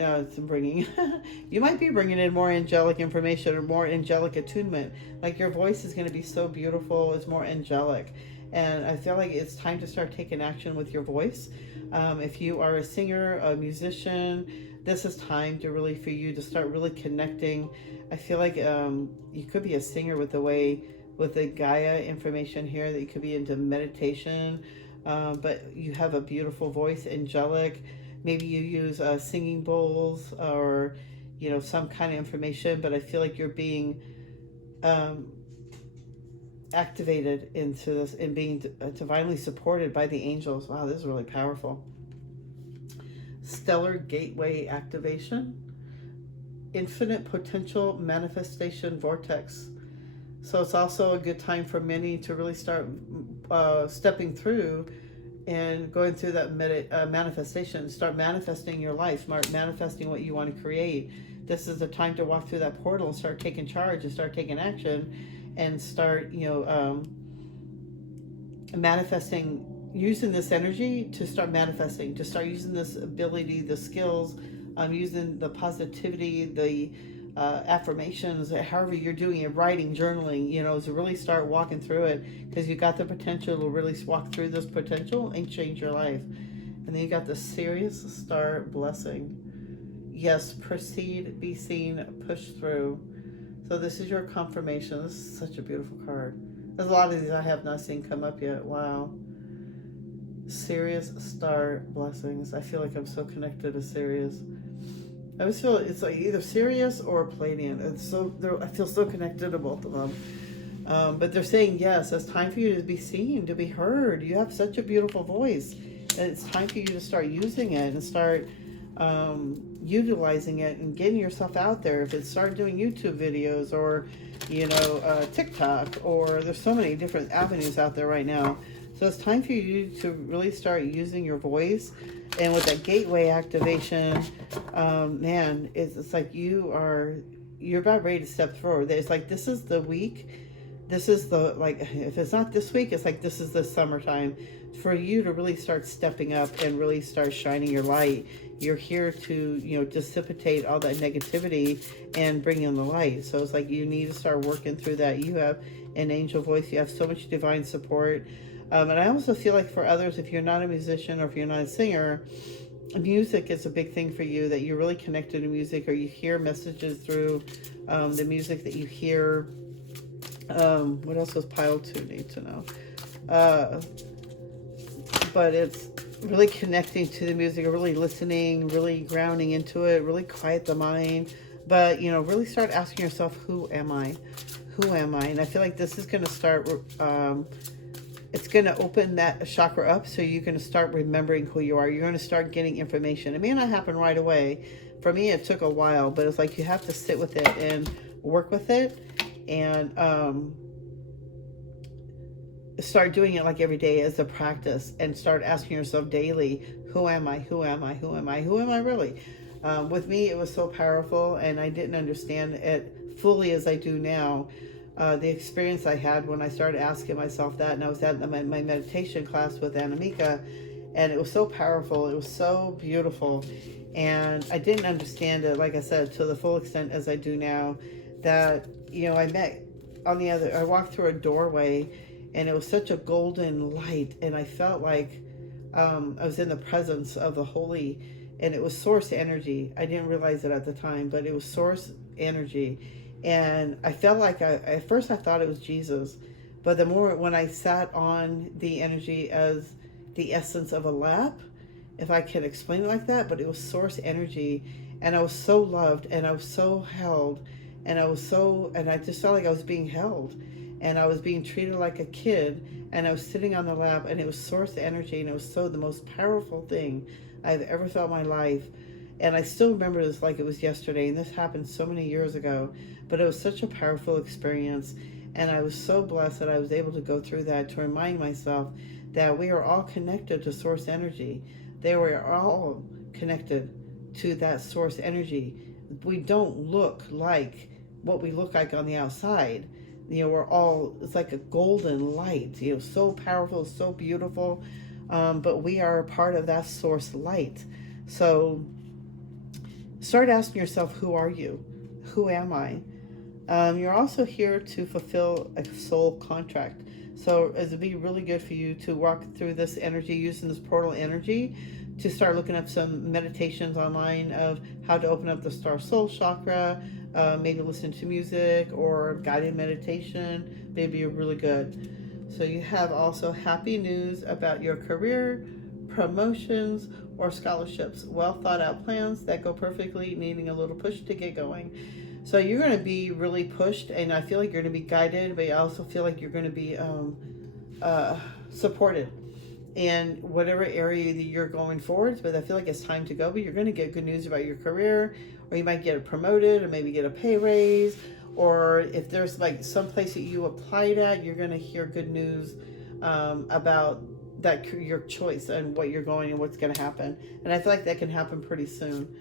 you might be bringing in more angelic information or more angelic attunement. Like your voice is going to be so beautiful, it's more angelic. And I feel like it's time to start taking action with your voice. If you are a singer, a musician, this is time to really, for you to start really connecting. I feel like you could be a singer with the Gaia information here, that you could be into meditation, but you have a beautiful voice, angelic. Maybe you use singing bowls or, you know, some kind of information, but I feel like you're being activated into this and being divinely supported by the angels. Wow, this is really powerful. Stellar Gateway activation, infinite potential manifestation vortex. So it's also a good time for many to really start stepping through and going through that manifestation. Start manifesting your life, manifesting what you want to create. This is the time to walk through that portal and start taking charge and start taking action and start, manifesting, using this energy to start manifesting, to start using this ability, the skills, using the positivity, the affirmations, however you're doing it, writing, journaling, to really start walking through it, because you got the potential to really walk through this potential and change your life. And then you got the Sirius Star Blessing. Yes, proceed, be seen, push through. So this is your confirmation. This is such a beautiful card. There's a lot of these I have not seen come up yet. Wow. Sirius Star Blessings. I feel like I'm so connected to Sirius. I always feel it's like either Sirius or Palladian. I feel so connected to both of them. But they're saying, yes, it's time for you to be seen, to be heard. You have such a beautiful voice. And it's time for you to start using it and start utilizing it and getting yourself out there. If it's start doing YouTube videos or, TikTok, or there's so many different avenues out there right now. So it's time for you to really start using your voice. And with that gateway activation, man, it's like you're about ready to step forward. It's like, this is the week. This is if it's not this week, it's like this is the summertime for you to really start stepping up and really start shining your light. You're here to, dissipate all that negativity and bring in the light. So it's like you need to start working through that. You have an angel voice. You have so much divine support. And I also feel like for others, if you're not a musician or if you're not a singer, music is a big thing for you, that you're really connected to music, or you hear messages through the music that you hear. What else does Pile 2 need to know? But it's really connecting to the music, or really listening, really grounding into it, really quiet the mind. But, really start asking yourself, who am I? Who am I? And I feel like this is going to start, it's going to open that chakra up, so you're going to start remembering who you are. You're going to start getting information. It may not happen right away. For me, it took a while, but it's like you have to sit with it and work with it, and start doing it like every day as a practice, and start asking yourself daily, who am I? Who am I? Who am I? Who am I really? With me, it was so powerful, and I didn't understand it fully as I do now. The experience I had when I started asking myself that, and I was at my meditation class with Anamika, and it was so powerful. It was so beautiful, and I didn't understand it, like I said, to the full extent as I do now. That I walked through a doorway, and it was such a golden light, and I felt like I was in the presence of the holy, and it was source energy. I didn't realize it at the time, but it was source energy. And I felt like at first I thought it was Jesus, but the more when I sat on the energy as the essence of a lamp, if I can explain it like that, but it was source energy, and I was so loved, and I was so held, and I just felt like I was being held, and I was being treated like a kid, and I was sitting on the lap, and it was source energy, and it was so the most powerful thing I've ever felt in my life. And I still remember this like it was yesterday, and this happened so many years ago, but it was such a powerful experience, and I was so blessed that I was able to go through that, to remind myself that we are all connected to source energy. We are all connected to that source energy. We don't look like what we look like on the outside. We're all, it's like a golden light, so powerful, so beautiful, but we are a part of that source light. So start asking yourself, who are you? Who am I? You're also here to fulfill a soul contract. So it would be really good for you to walk through this energy, using this portal energy, to start looking up some meditations online of how to open up the star soul chakra, maybe listen to music or guided meditation. Maybe really good. So you have also happy news about your career, promotions, or scholarships. Well thought out plans that go perfectly, needing a little push to get going. So you're going to be really pushed, and I feel like you're going to be guided, but I also feel like you're going to be supported in whatever area that you're going forward. But I feel like it's time to go, but you're going to get good news about your career, or you might get promoted, or maybe get a pay raise, or if there's like some place that you applied at, you're going to hear good news about that, your choice and what you're going and what's going to happen. And I feel like that can happen pretty soon.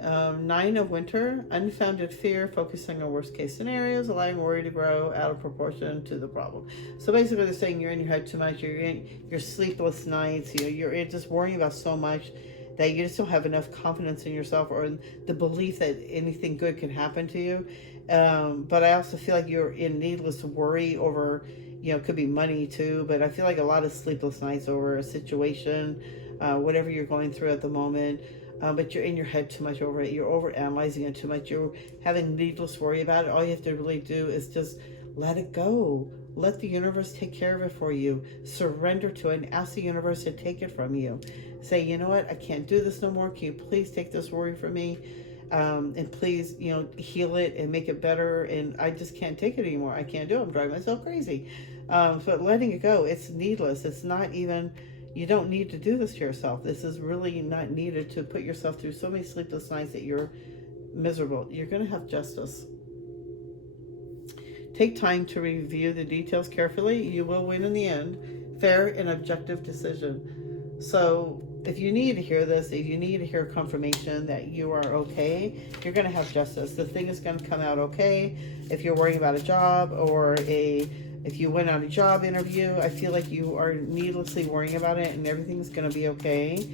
9 of Winter, unfounded fear, focusing on worst case scenarios, allowing worry to grow out of proportion to the problem. So basically they're saying you're in your head too much, you're in your sleepless nights, you're just worrying about so much that you just don't have enough confidence in yourself, or in the belief that anything good can happen to you. But I also feel like you're in needless worry over, it could be money too, but I feel like a lot of sleepless nights over a situation, whatever you're going through at the moment. But you're in your head too much over it. You're over analyzing it too much. You're having needless worry about it. All you have to really do is just let it go. Let the universe take care of it for you. Surrender to it and ask the universe to take it from you. Say, you know what? I can't do this no more. Can you please take this worry from me? And please, heal it and make it better. And I just can't take it anymore. I can't do it. I'm driving myself crazy. But letting it go, it's needless. It's not even... You don't need to do this to yourself. This is really not needed to put yourself through so many sleepless nights that you're miserable. You're going to have justice. Take time to review the details carefully. You will win in the end. Fair and objective decision. So if you need to hear this, if you need to hear confirmation that you are okay, you're going to have justice. The thing is going to come out okay. If you're worrying about a job or a If you went on a job interview, I feel like you are needlessly worrying about it and everything's going to be okay.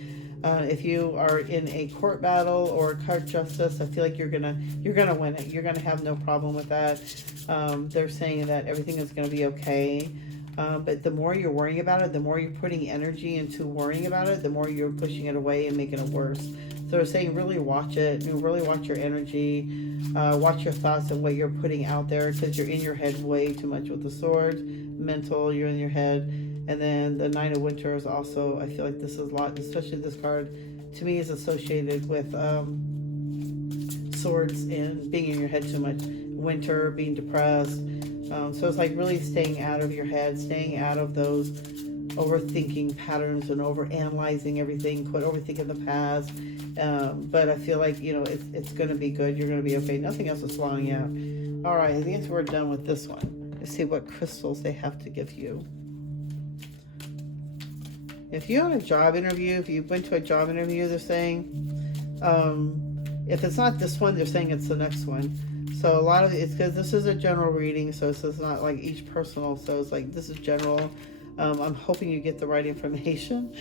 If you are in a court battle or court justice, I feel like you're gonna win it. You're gonna have no problem with that. They're saying that everything is gonna be okay. But the more you're worrying about it, the more you're putting energy into worrying about it, the more you're pushing it away and making it worse. So they're saying really watch it. Really watch your energy. Watch your thoughts and what you're putting out there, because you're in your head way too much with the sword. Mental, you're in your head. And then the Nine of Winter is also, I feel like this is a lot, especially this card, to me is associated with swords and being in your head too much. Winter, being depressed. So it's like really staying out of your head, staying out of those overthinking patterns and overanalyzing everything, quit overthinking the past. But I feel like, it's going to be good. You're going to be okay. Nothing else is slowing you out. All right, I think we're done with this one. Let's see what crystals they have to give you. If you're on a job interview, if you went to a job interview, they're saying, if it's not this one, they're saying it's the next one. So a lot of it's because this is a general reading, so it's not like each personal. So it's like this is general. I'm hoping you get the right information,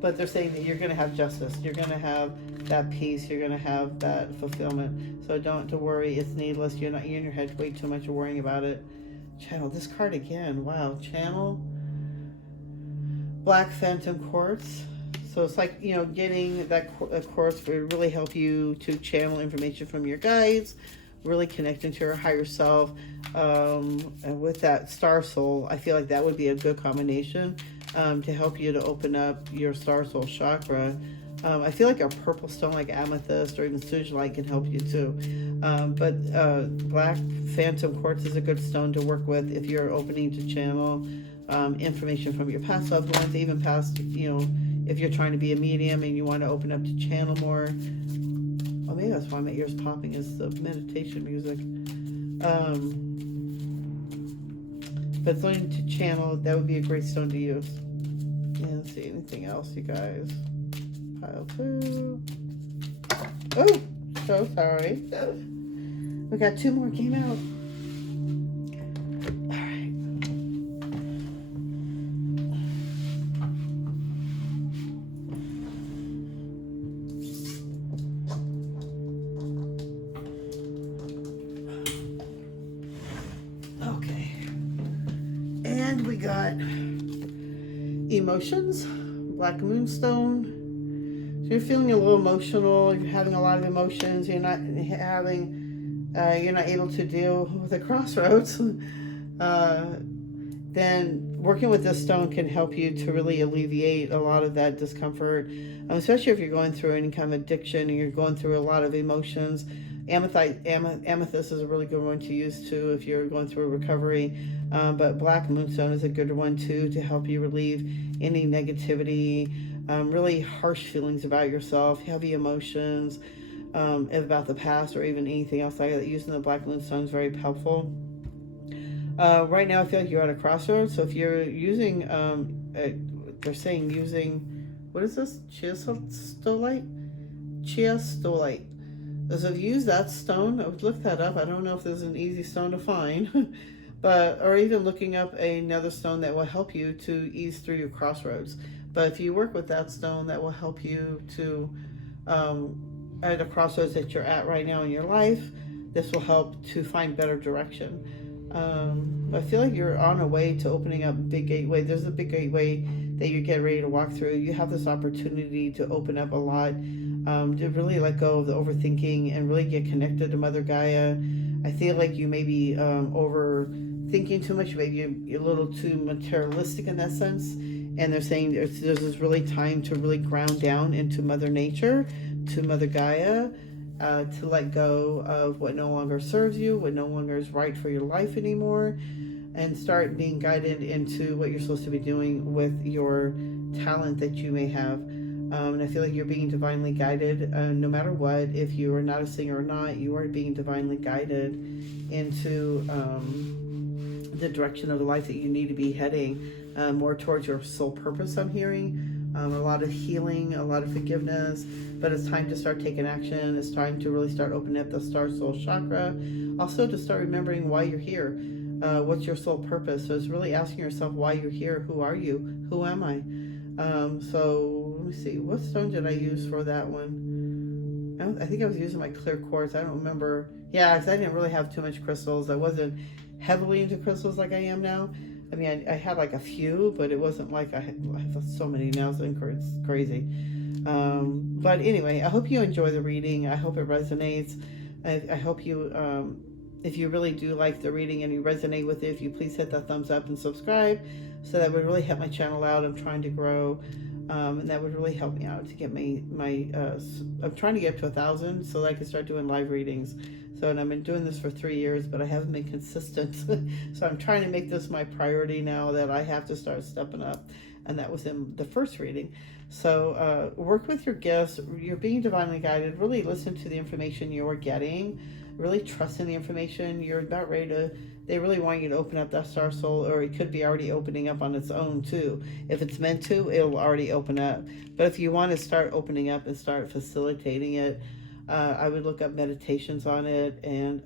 but they're saying that you're going to have justice. You're going to have that peace. You're going to have that fulfillment. So don't worry. It's needless. You're in your head way too much. You're worrying about it. Channel this card again. Wow. Channel. Black Phantom Quartz. So it's like, getting that quartz would really help you to channel information from your guides, really connecting to your higher self. And with that star soul, I feel like that would be a good combination to help you to open up your star soul chakra. I feel like a purple stone like amethyst or even sugilite can help you too. But Black Phantom Quartz is a good stone to work with if you're opening to channel information from your past loved ones, even past, if you're trying to be a medium and you want to open up to channel more. Oh, maybe that's why my ears popping is the meditation music. But learning to channel, that would be a great stone to use. Yeah, let's see, anything else, you guys? Pile 2. Oh, so sorry. We got 2 more came out. And we got emotions, Black Moonstone. So you're feeling a little emotional. You're having a lot of emotions. You're not able to deal with the crossroads. Then working with this stone can help you to really alleviate a lot of that discomfort, especially if you're going through any kind of addiction and you're going through a lot of emotions. Amethyst is a really good one to use too if you're going through a recovery. But Black Moonstone is a good one too to help you relieve any negativity, really harsh feelings about yourself, heavy emotions about the past or even anything else like that. Using the Black Moonstone is very helpful. Right now I feel like you're at a crossroads. So if you're using, they're saying using, what is this? Chiastolite? Chiastolite. So if you use that stone, I would look that up. I don't know if there's an easy stone to find, or even looking up another stone that will help you to ease through your crossroads. But if you work with that stone, that will help you to, at the crossroads that you're at right now in your life, this will help to find better direction. I feel like you're on a way to opening up a big gateway. There's a big gateway that you get ready to walk through. You have this opportunity to open up a lot, to really let go of the overthinking and really get connected to Mother Gaia. I feel like you may be overthinking too much, maybe you're a little too materialistic in that sense. And they're saying there's this really time to really ground down into Mother Nature, to Mother Gaia, to let go of what no longer serves you, what no longer is right for your life anymore, and start being guided into what you're supposed to be doing with your talent that you may have. And I feel like you're being divinely guided no matter what. If you are not a singer or not, you are being divinely guided into the direction of the life that you need to be heading, more towards your soul purpose. I'm hearing a lot of healing, a lot of forgiveness, but it's time to start taking action. It's time to really start opening up the star soul chakra. Also to start remembering why you're here. what's your soul purpose. So it's really asking yourself why you're here. Who are you? Who am I? So let me see, what stone did I use for that one? I think I was using my clear quartz. I don't remember. Yeah, because I didn't really have too much crystals. I wasn't heavily into crystals like I am now. I mean, I had like a few, but it wasn't like I have so many now. So it's crazy. But anyway, I hope you enjoy the reading. I hope it resonates. I hope you, if you really do like the reading and you resonate with it, if you please hit that thumbs up and subscribe. So that would really help my channel out. I'm trying to grow, and that would really help me out to get I'm trying to get up to 1,000 so that I can start doing live readings. So, and I've been doing this for 3 years, but I haven't been consistent. So I'm trying to make this my priority now that I have to start stepping up. And that was in the first reading. So work with your gifts. You're being divinely guided. Really listen to the information you're getting. Really trust in the information. You're about ready to, they really want you to open up that star soul, or it could be already opening up on its own too. If it's meant to, it'll already open up. But if you want to start opening up and start facilitating it, I would look up meditations on it and,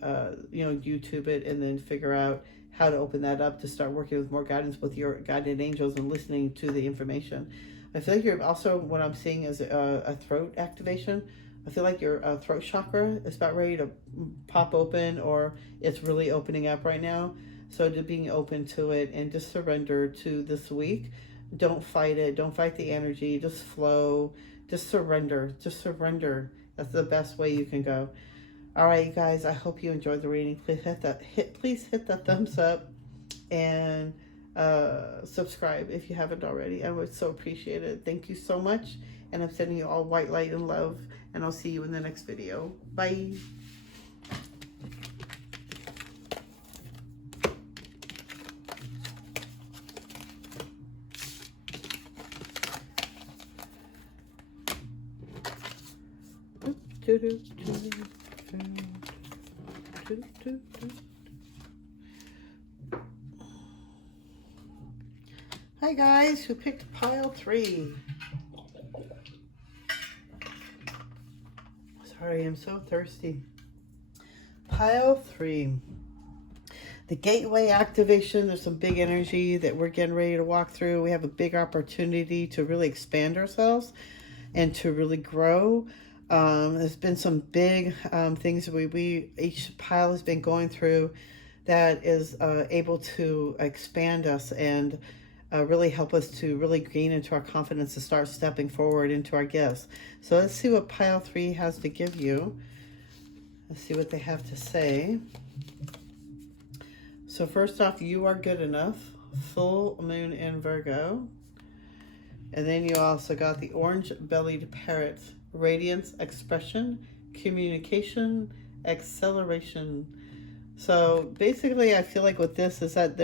YouTube it, and then figure out how to open that up to start working with more guidance with your guided angels and listening to the information. I feel like you're also, what I'm seeing is a throat activation. I feel like your throat chakra is about ready to pop open, or it's really opening up right now. So to being open to it and just surrender to this week. Don't fight it. Don't fight the energy. Just flow. Just surrender. Just surrender. That's the best way you can go. All right, you guys. I hope you enjoyed the reading. Please hit that thumbs up and subscribe if you haven't already. I would so appreciate it. Thank you so much. And I'm sending you all white light and love. And I'll see you in the next video. Bye. Hi guys, who picked pile 3? Sorry, I'm so thirsty. Pile 3. The gateway activation. There's some big energy that we're getting ready to walk through. We have a big opportunity to really expand ourselves and to really grow. There's been some big things we each pile has been going through that is able to expand us and really help us to really gain into our confidence to start stepping forward into our gifts. So let's see what pile 3 has to give you. Let's see what they have to say. So first off, you are good enough. Full moon in Virgo. And then you also got the orange-bellied parrot. Radiance, expression, communication, acceleration. So basically, I feel like with this is that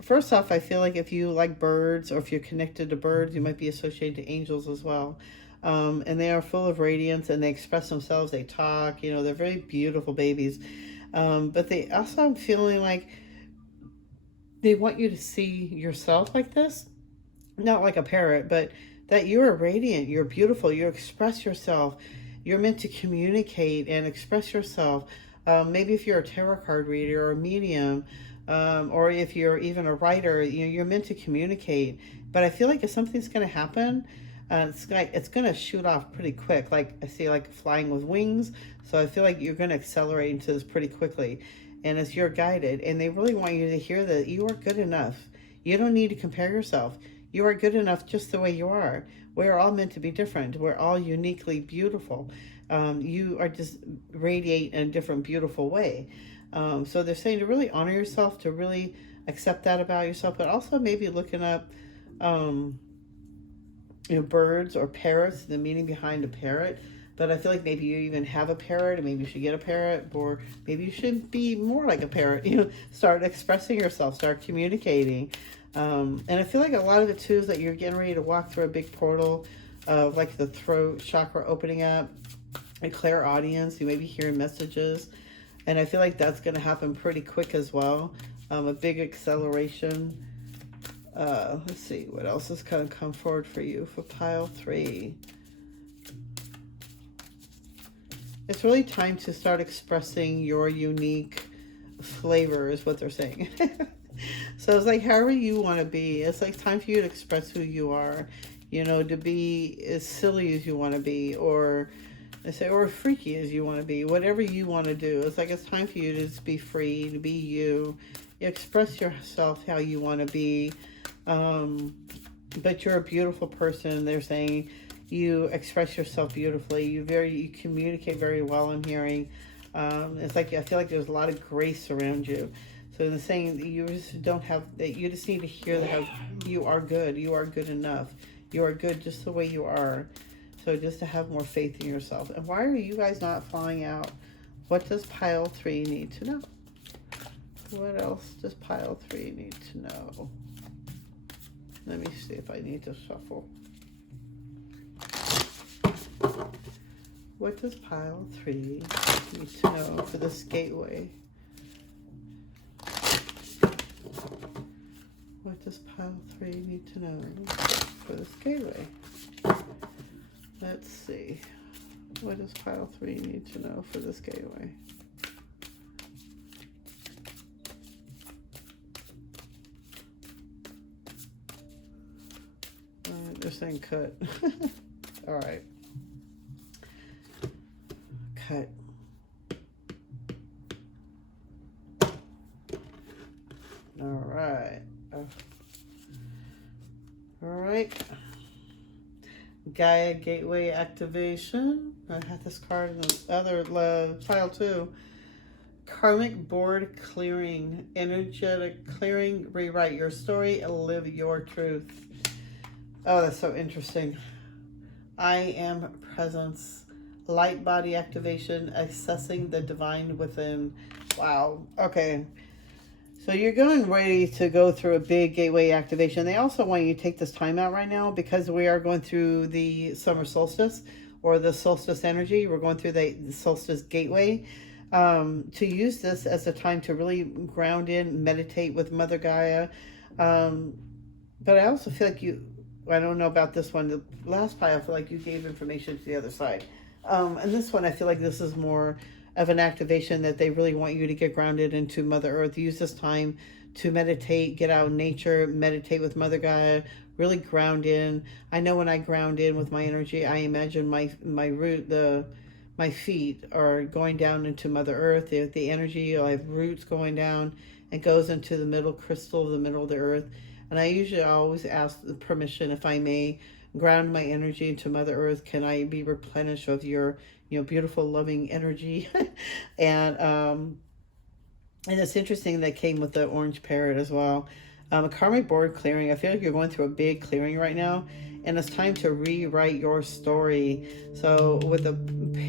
first off, I feel like if you like birds, or if you're connected to birds, you might be associated to angels as well. And they are full of radiance, and they express themselves, they talk, they're very beautiful babies. But they also, I'm feeling like they want you to see yourself like this. Not like a parrot, but that you're radiant, you're beautiful, you express yourself. You're meant to communicate and express yourself. Maybe if you're a tarot card reader or a medium, or if you're even a writer, you're meant to communicate. But I feel like if something's going to happen, it's going to shoot off pretty quick. Like I see, like flying with wings. So I feel like you're going to accelerate into this pretty quickly. And as you're guided, and they really want you to hear that you are good enough. You don't need to compare yourself. You are good enough just the way you are. We're all meant to be different. We're all uniquely beautiful. You are just radiate in a different, beautiful way. So they're saying to really honor yourself, to really accept that about yourself, but also maybe looking up, birds or parrots, the meaning behind a parrot. But I feel like maybe you even have a parrot, and maybe you should get a parrot, or maybe you should be more like a parrot. Start expressing yourself, start communicating. And I feel like a lot of it too is that you're getting ready to walk through a big portal of like the throat chakra opening up, a clairaudience. You may be hearing messages, and I feel like that's going to happen pretty quick as well. A big acceleration. Let's see what else is going to come forward for you for pile 3. It's really time to start expressing your unique flavor is what they're saying. So it's like, however you want to be, it's like time for you to express who you are, you know, to be as silly as you want to be, or they say, or freaky as you want to be, whatever you want to do. It's like, it's time for you to just be free, to be you, express yourself how you want to be. But you're a beautiful person. They're saying you express yourself beautifully. You communicate very well. I'm hearing. It's like, I feel like there's a lot of grace around you. So they're saying that you just don't have, that you just need to hear that how you are good. You are good enough. You are good just the way you are. So just to have more faith in yourself. And why are you guys not flying out? What does pile 3 need to know? What else does pile 3 need to know? Let me see if I need to shuffle. What does pile 3 need to know for this gateway? What does pile 3 need to know for this gateway? Let's see. What does pile 3 need to know for this gateway? They're saying cut. All right. Cut. All right. All right. Gaia Gateway Activation. I had this card in the other pile 2. Karmic Board Clearing. Energetic Clearing. Rewrite your story and live your truth. Oh, that's so interesting. I am presence. Light body activation. Accessing the divine within. Wow. Okay. So you're going ready to go through a big gateway activation. They also want you to take this time out right now because we are going through the summer solstice or the solstice energy. We're going through the solstice gateway. To use this as a time to really ground in, meditate with Mother Gaia. But I also feel like I don't know about this one. The last pile, I feel like you gave information to the other side. And this one, I feel like this is more of an activation that they really want you to get grounded into Mother Earth. Use this time to meditate, get out in nature, meditate with Mother Gaia, really ground in. I know when I ground in with my energy, I imagine my feet are going down into Mother Earth. The energy, I have roots going down and goes into the middle crystal of the middle of the earth. And I usually always ask the permission, if I may, ground my energy into Mother Earth. Can I be replenished of your, beautiful, loving energy? And it's interesting that came with the orange parrot as well. A karmic board clearing. I feel like you're going through a big clearing right now, and it's time to rewrite your story. So with the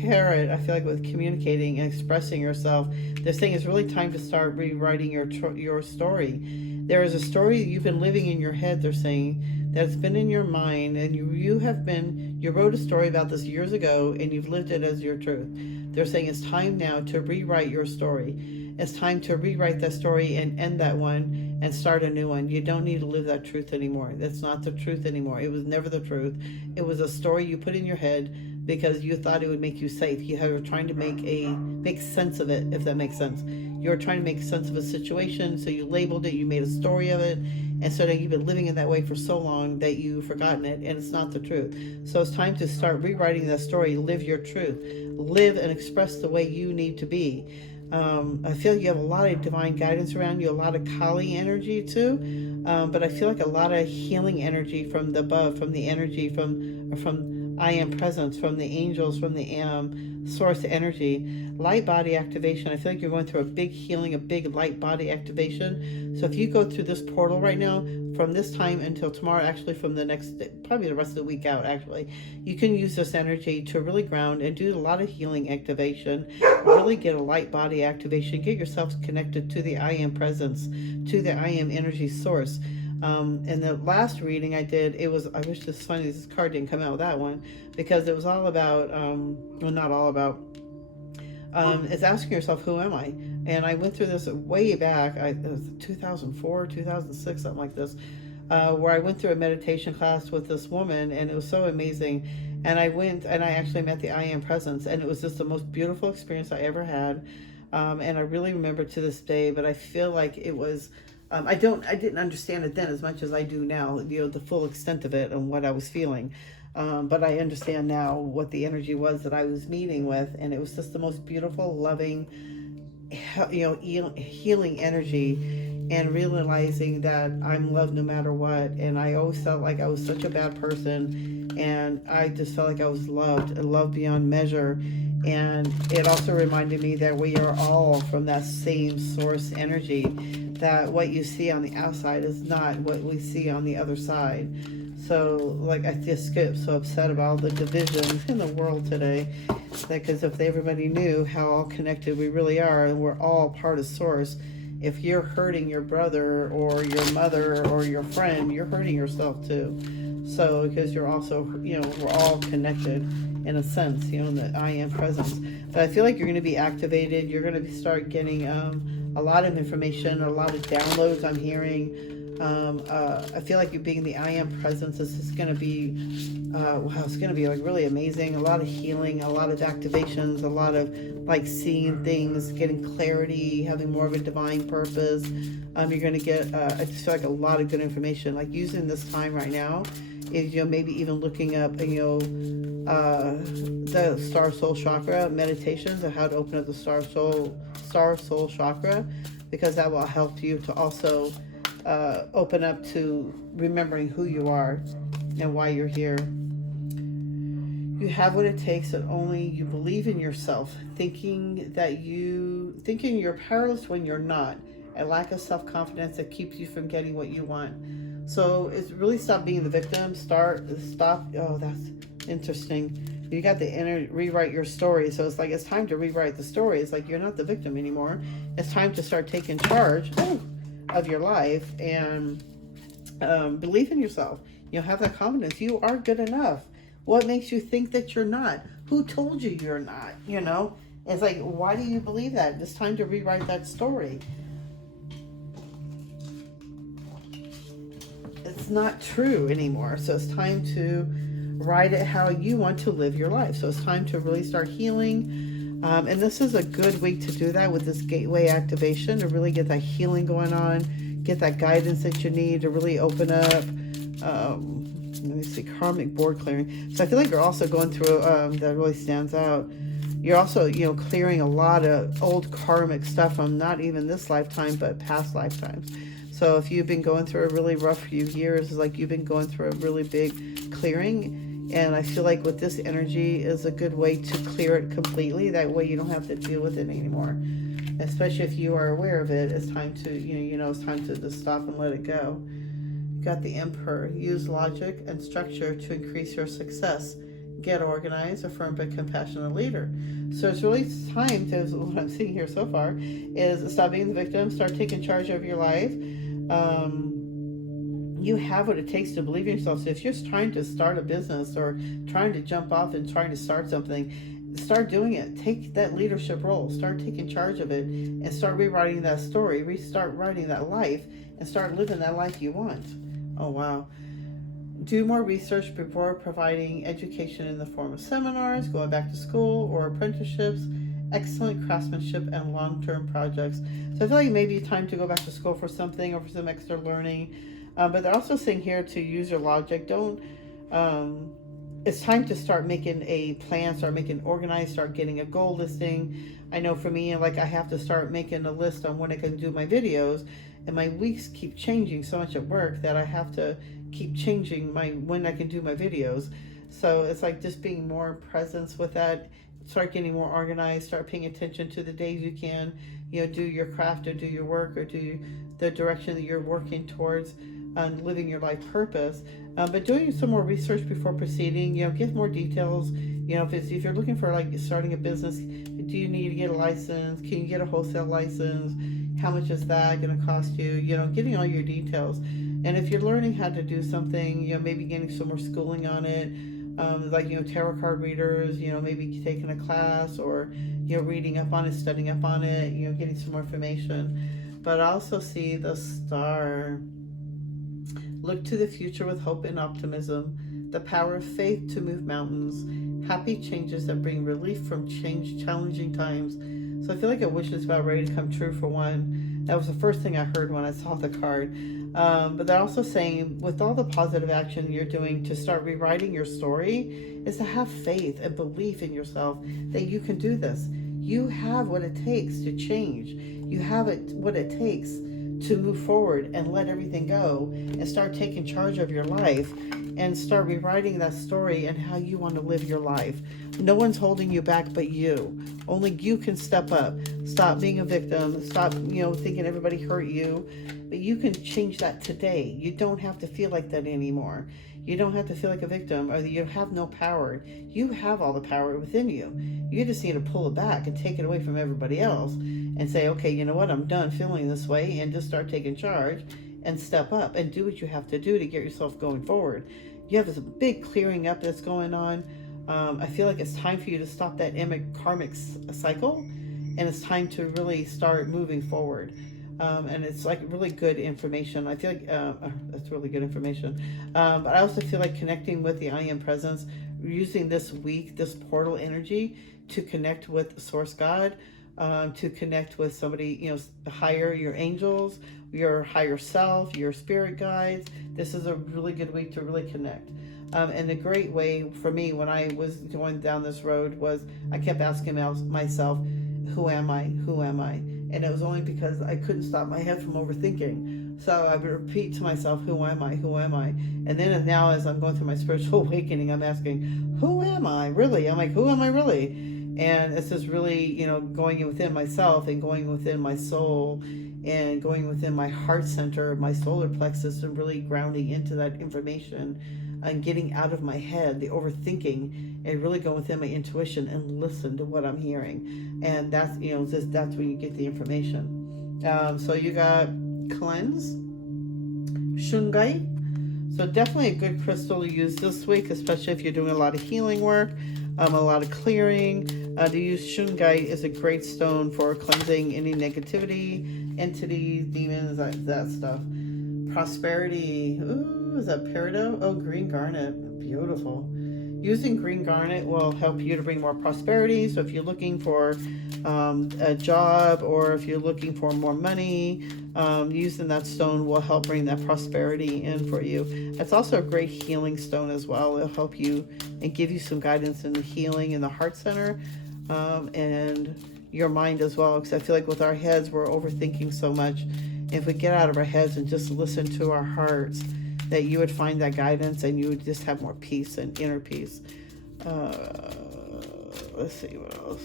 parrot, I feel like with communicating and expressing yourself, this thing is really time to start rewriting your story. There is a story that you've been living in your head, they're saying, that's been in your mind, and you wrote a story about this years ago, and you've lived it as your truth. They're saying it's time now to rewrite your story. It's time to rewrite that story and end that one and start a new one. You don't need to live that truth anymore. That's not the truth anymore. It was never the truth. It was a story you put in your head because you thought it would make you safe. You were trying to make sense of it, if that makes sense. You were trying to make sense of a situation, so you labeled it, you made a story of it, and so that you've been living in that way for so long that you've forgotten it, and it's not the truth. So it's time to start rewriting that story. Live your truth. Live and express the way you need to be. I feel you have a lot of divine guidance around you, a lot of Kali energy too, but I feel like a lot of healing energy from the above, from the energy, from I am presence, from the angels, from the source energy. Light body activation. I feel like you're going through a big healing, a big light body activation. So if you go through this portal right now, from this time until tomorrow, actually from the next, probably the rest of the week out, actually, you can use this energy to really ground and do a lot of healing activation, really get a light body activation, get yourself connected to the I am presence, to the I am energy source. And the last reading I did, I wish it's funny this card didn't come out with that one, because it was all about, well, not all about, it's asking yourself, who am I? And I went through this way back, it was 2004, 2006, something like this, where I went through a meditation class with this woman, and it was so amazing. And I went and I actually met the I am presence, and it was just the most beautiful experience I ever had. And I really remember to this day, but I feel like it was, I didn't understand it then as much as I do now, the full extent of it and what I was feeling. But I understand now what the energy was that I was meeting with, and it was just the most beautiful, loving, healing energy, and realizing that I'm loved no matter what. And I always felt like I was such a bad person, and I just felt like I was loved and loved beyond measure. And it also reminded me that we are all from that same source energy, that what you see on the outside is not what we see on the other side. So, like, I just get so upset about all the divisions in the world today, because if everybody knew how all connected we really are, and we're all part of source. If you're hurting your brother or your mother or your friend, you're hurting yourself too. So, because you're also, we're all connected in a sense, in the I am presence. But I feel like you're going to be activated. You're going to start getting a lot of information, a lot of downloads I'm hearing. I feel like you being the I am presence is just going to be, it's going to be like really amazing. A lot of healing, a lot of activations, a lot of like seeing things, getting clarity, having more of a divine purpose. You're going to get, I just feel like a lot of good information. Like using this time right now is, maybe even looking up, the Star Soul Chakra meditations and how to open up the Star Soul Chakra, because that will help you to also open up to remembering who you are and why you're here. You have what it takes, and only you believe in yourself, thinking you're powerless when you're not. A lack of self-confidence that keeps you from getting what you want. So it's really stop being the victim. Stop. Oh, that's interesting. You got the rewrite your story. So it's like, it's time to rewrite the story. It's like, you're not the victim anymore. It's time to start taking charge of your life, and believe in yourself. Have that confidence. You are good enough. What makes you think that you're not? Who told you you're not? It's like, why do you believe that? It's time to rewrite that story. It's not true anymore. So it's time to write it how you want to live your life. So it's time to really start healing. And this is a good week to do that with this gateway activation, to really get that healing going on, get that guidance that you need to really open up. Let me see, karmic board clearing. So I feel like you're also going through, that really stands out. You're also, clearing a lot of old karmic stuff from not even this lifetime, but past lifetimes. So if you've been going through a really rough few years, it's like you've been going through a really big clearing. And I feel like with this energy is a good way to clear it completely. That way you don't have to deal with it anymore. Especially if you are aware of it, it's time to, it's time to just stop and let it go. You got the Emperor. Use logic and structure to increase your success. Get organized, a firm but compassionate leader. So it's really time to, what I'm seeing here so far, is stop being the victim, start taking charge of your life. You have what it takes to believe in yourself. So if you're trying to start a business or trying to jump off and trying to start something, start doing it. Take that leadership role. Start taking charge of it and start rewriting that story. Start writing that life and start living that life you want. Oh, wow. Do more research before providing education in the form of seminars, going back to school, or apprenticeships, excellent craftsmanship, and long-term projects. So I feel like maybe time to go back to school for something or for some extra learning. But they're also saying here to use your logic. It's time to start making a plan, start making organized, start getting a goal listing. I know for me, like, I have to start making a list on when I can do my videos, and my weeks keep changing so much at work that I have to keep changing when I can do my videos. So it's like just being more presence with that. Start getting more organized, start paying attention to the days you can, do your craft or do your work or do the direction that you're working towards living your life purpose. But doing some more research before proceeding, get more details. If you're looking for like starting a business, do you need to get a license? Can you get a wholesale license? How much is that going to cost you? Getting all your details. And if you're learning how to do something, maybe getting some more schooling on it, like, tarot card readers, maybe taking a class or, reading up on it, studying up on it, getting some more information. But I also see the Star. Look to the future with hope and optimism, the power of faith to move mountains, happy changes that bring relief from challenging times. So I feel like a wish is about ready to come true for one. That was the first thing I heard when I saw the card. But they're also saying, with all the positive action you're doing to start rewriting your story, is to have faith and belief in yourself that you can do this. You have what it takes to change. You have what it takes to move forward and let everything go and start taking charge of your life and start rewriting that story and how you want to live your life. No one's holding you back but you. Only you can step up. Stop being a victim. Stop, thinking everybody hurt you. But you can change that today. You don't have to feel like that anymore. You don't have to feel like a victim or that you have no power. You have all the power within you. You just need to pull it back and take it away from everybody else and say, okay, you know what? I'm done feeling this way, and just start taking charge and step up and do what you have to do to get yourself going forward. You have this big clearing up that's going on. I feel like it's time for you to stop that karmic cycle, and it's time to really start moving forward. And it's like really good information. I feel like that's really good information. But I also feel like connecting with the I Am Presence, using this week, this portal energy to connect with Source God, to connect with somebody, higher, your angels, your higher self, your spirit guides. This is a really good week to really connect. And a great way for me when I was going down this road was I kept asking myself, who am I? Who am I? And it was only because I couldn't stop my head from overthinking. So I would repeat to myself, who am I? Who am I? And then now as I'm going through my spiritual awakening, I'm asking, who am I really? I'm like, who am I really? And it's just really, going within myself and going within my soul and going within my heart center, my solar plexus, and really grounding into that information and getting out of my head, the overthinking, and really go within my intuition and listen to what I'm hearing. And that's, that's when you get the information. So you got cleanse, shungai. So definitely a good crystal to use this week, especially if you're doing a lot of healing work, a lot of clearing. To use shungai is a great stone for cleansing any negativity, entities, demons, that stuff. Prosperity. Ooh, is that peridot? Oh, green garnet. Beautiful. Using green garnet will help you to bring more prosperity. So if you're looking for a job, or if you're looking for more money, using that stone will help bring that prosperity in for you. It's also a great healing stone as well. It'll help you and give you some guidance in the healing in the heart center, and your mind as well. Because I feel like with our heads, we're overthinking so much. If we get out of our heads and just listen to our hearts, that you would find that guidance and you would just have more peace and inner peace. Let's see what else.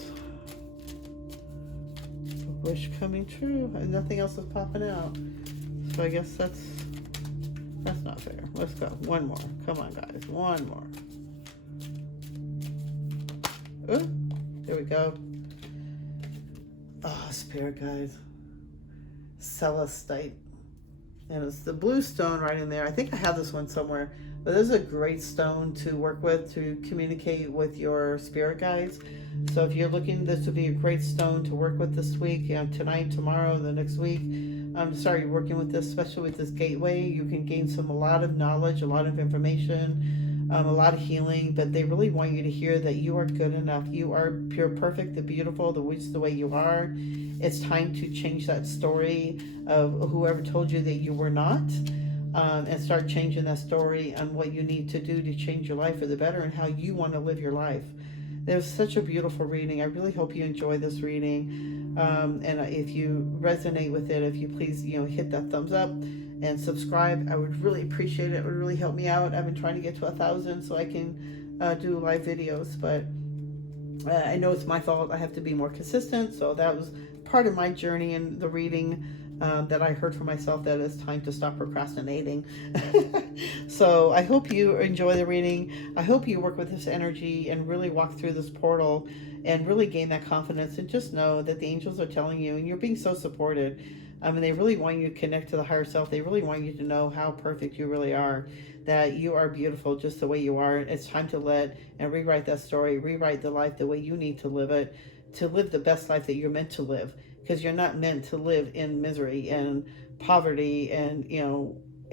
A wish coming true, and nothing else is popping out. So I guess that's not fair. Let's go. One more. Come on, guys. One more. Oh, there we go. Oh, spirit guides. Celestite. And it's the blue stone right in there. I think I have this one somewhere. But this is a great stone to work with to communicate with your spirit guides. So if you're looking, this would be a great stone to work with this week, tonight, tomorrow, the next week. Working with this, especially with this gateway, you can gain a lot of knowledge, a lot of information, a lot of healing. But they really want you to hear that you are good enough. You are pure, perfect, the beautiful, the way you are. It's time to change that story of whoever told you that you were not, and start changing that story on what you need to do to change your life for the better and how you want to live your life. There's such a beautiful reading. I really hope you enjoy this reading. And if you resonate with it, if you please, hit that thumbs up and subscribe. I would really appreciate it. It would really help me out. I've been trying to get to 1,000 so I can do live videos, but I know it's my fault. I have to be more consistent. So that was part of my journey in the reading, that I heard for myself that it's time to stop procrastinating. So I hope you enjoy the reading. I hope you work with this energy and really walk through this portal and really gain that confidence, and just know that the angels are telling you, and you're being so supported. And they really want you to connect to the higher self. They really want you to know how perfect you really are, that you are beautiful just the way you are. It's time to let and rewrite that story, rewrite the life the way you need to live it, to live the best life that you're meant to live. Because you're not meant to live in misery and poverty and,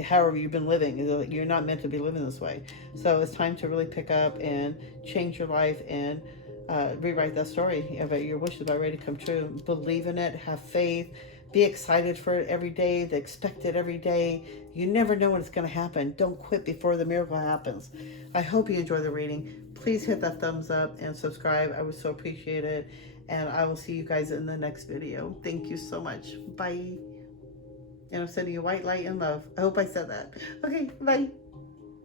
however you've been living. You're not meant to be living this way. So it's time to really pick up and change your life and rewrite that story about your wishes about ready to come true. Believe in it, have faith, be excited for it every day, expect it every day. You never know when it's going to happen. Don't quit before the miracle happens. I hope you enjoy the reading. Please hit that thumbs up and subscribe. I would so appreciate it. And I will see you guys in the next video. Thank you so much. Bye. And I'm sending you white light and love. I hope I said that. Okay, bye.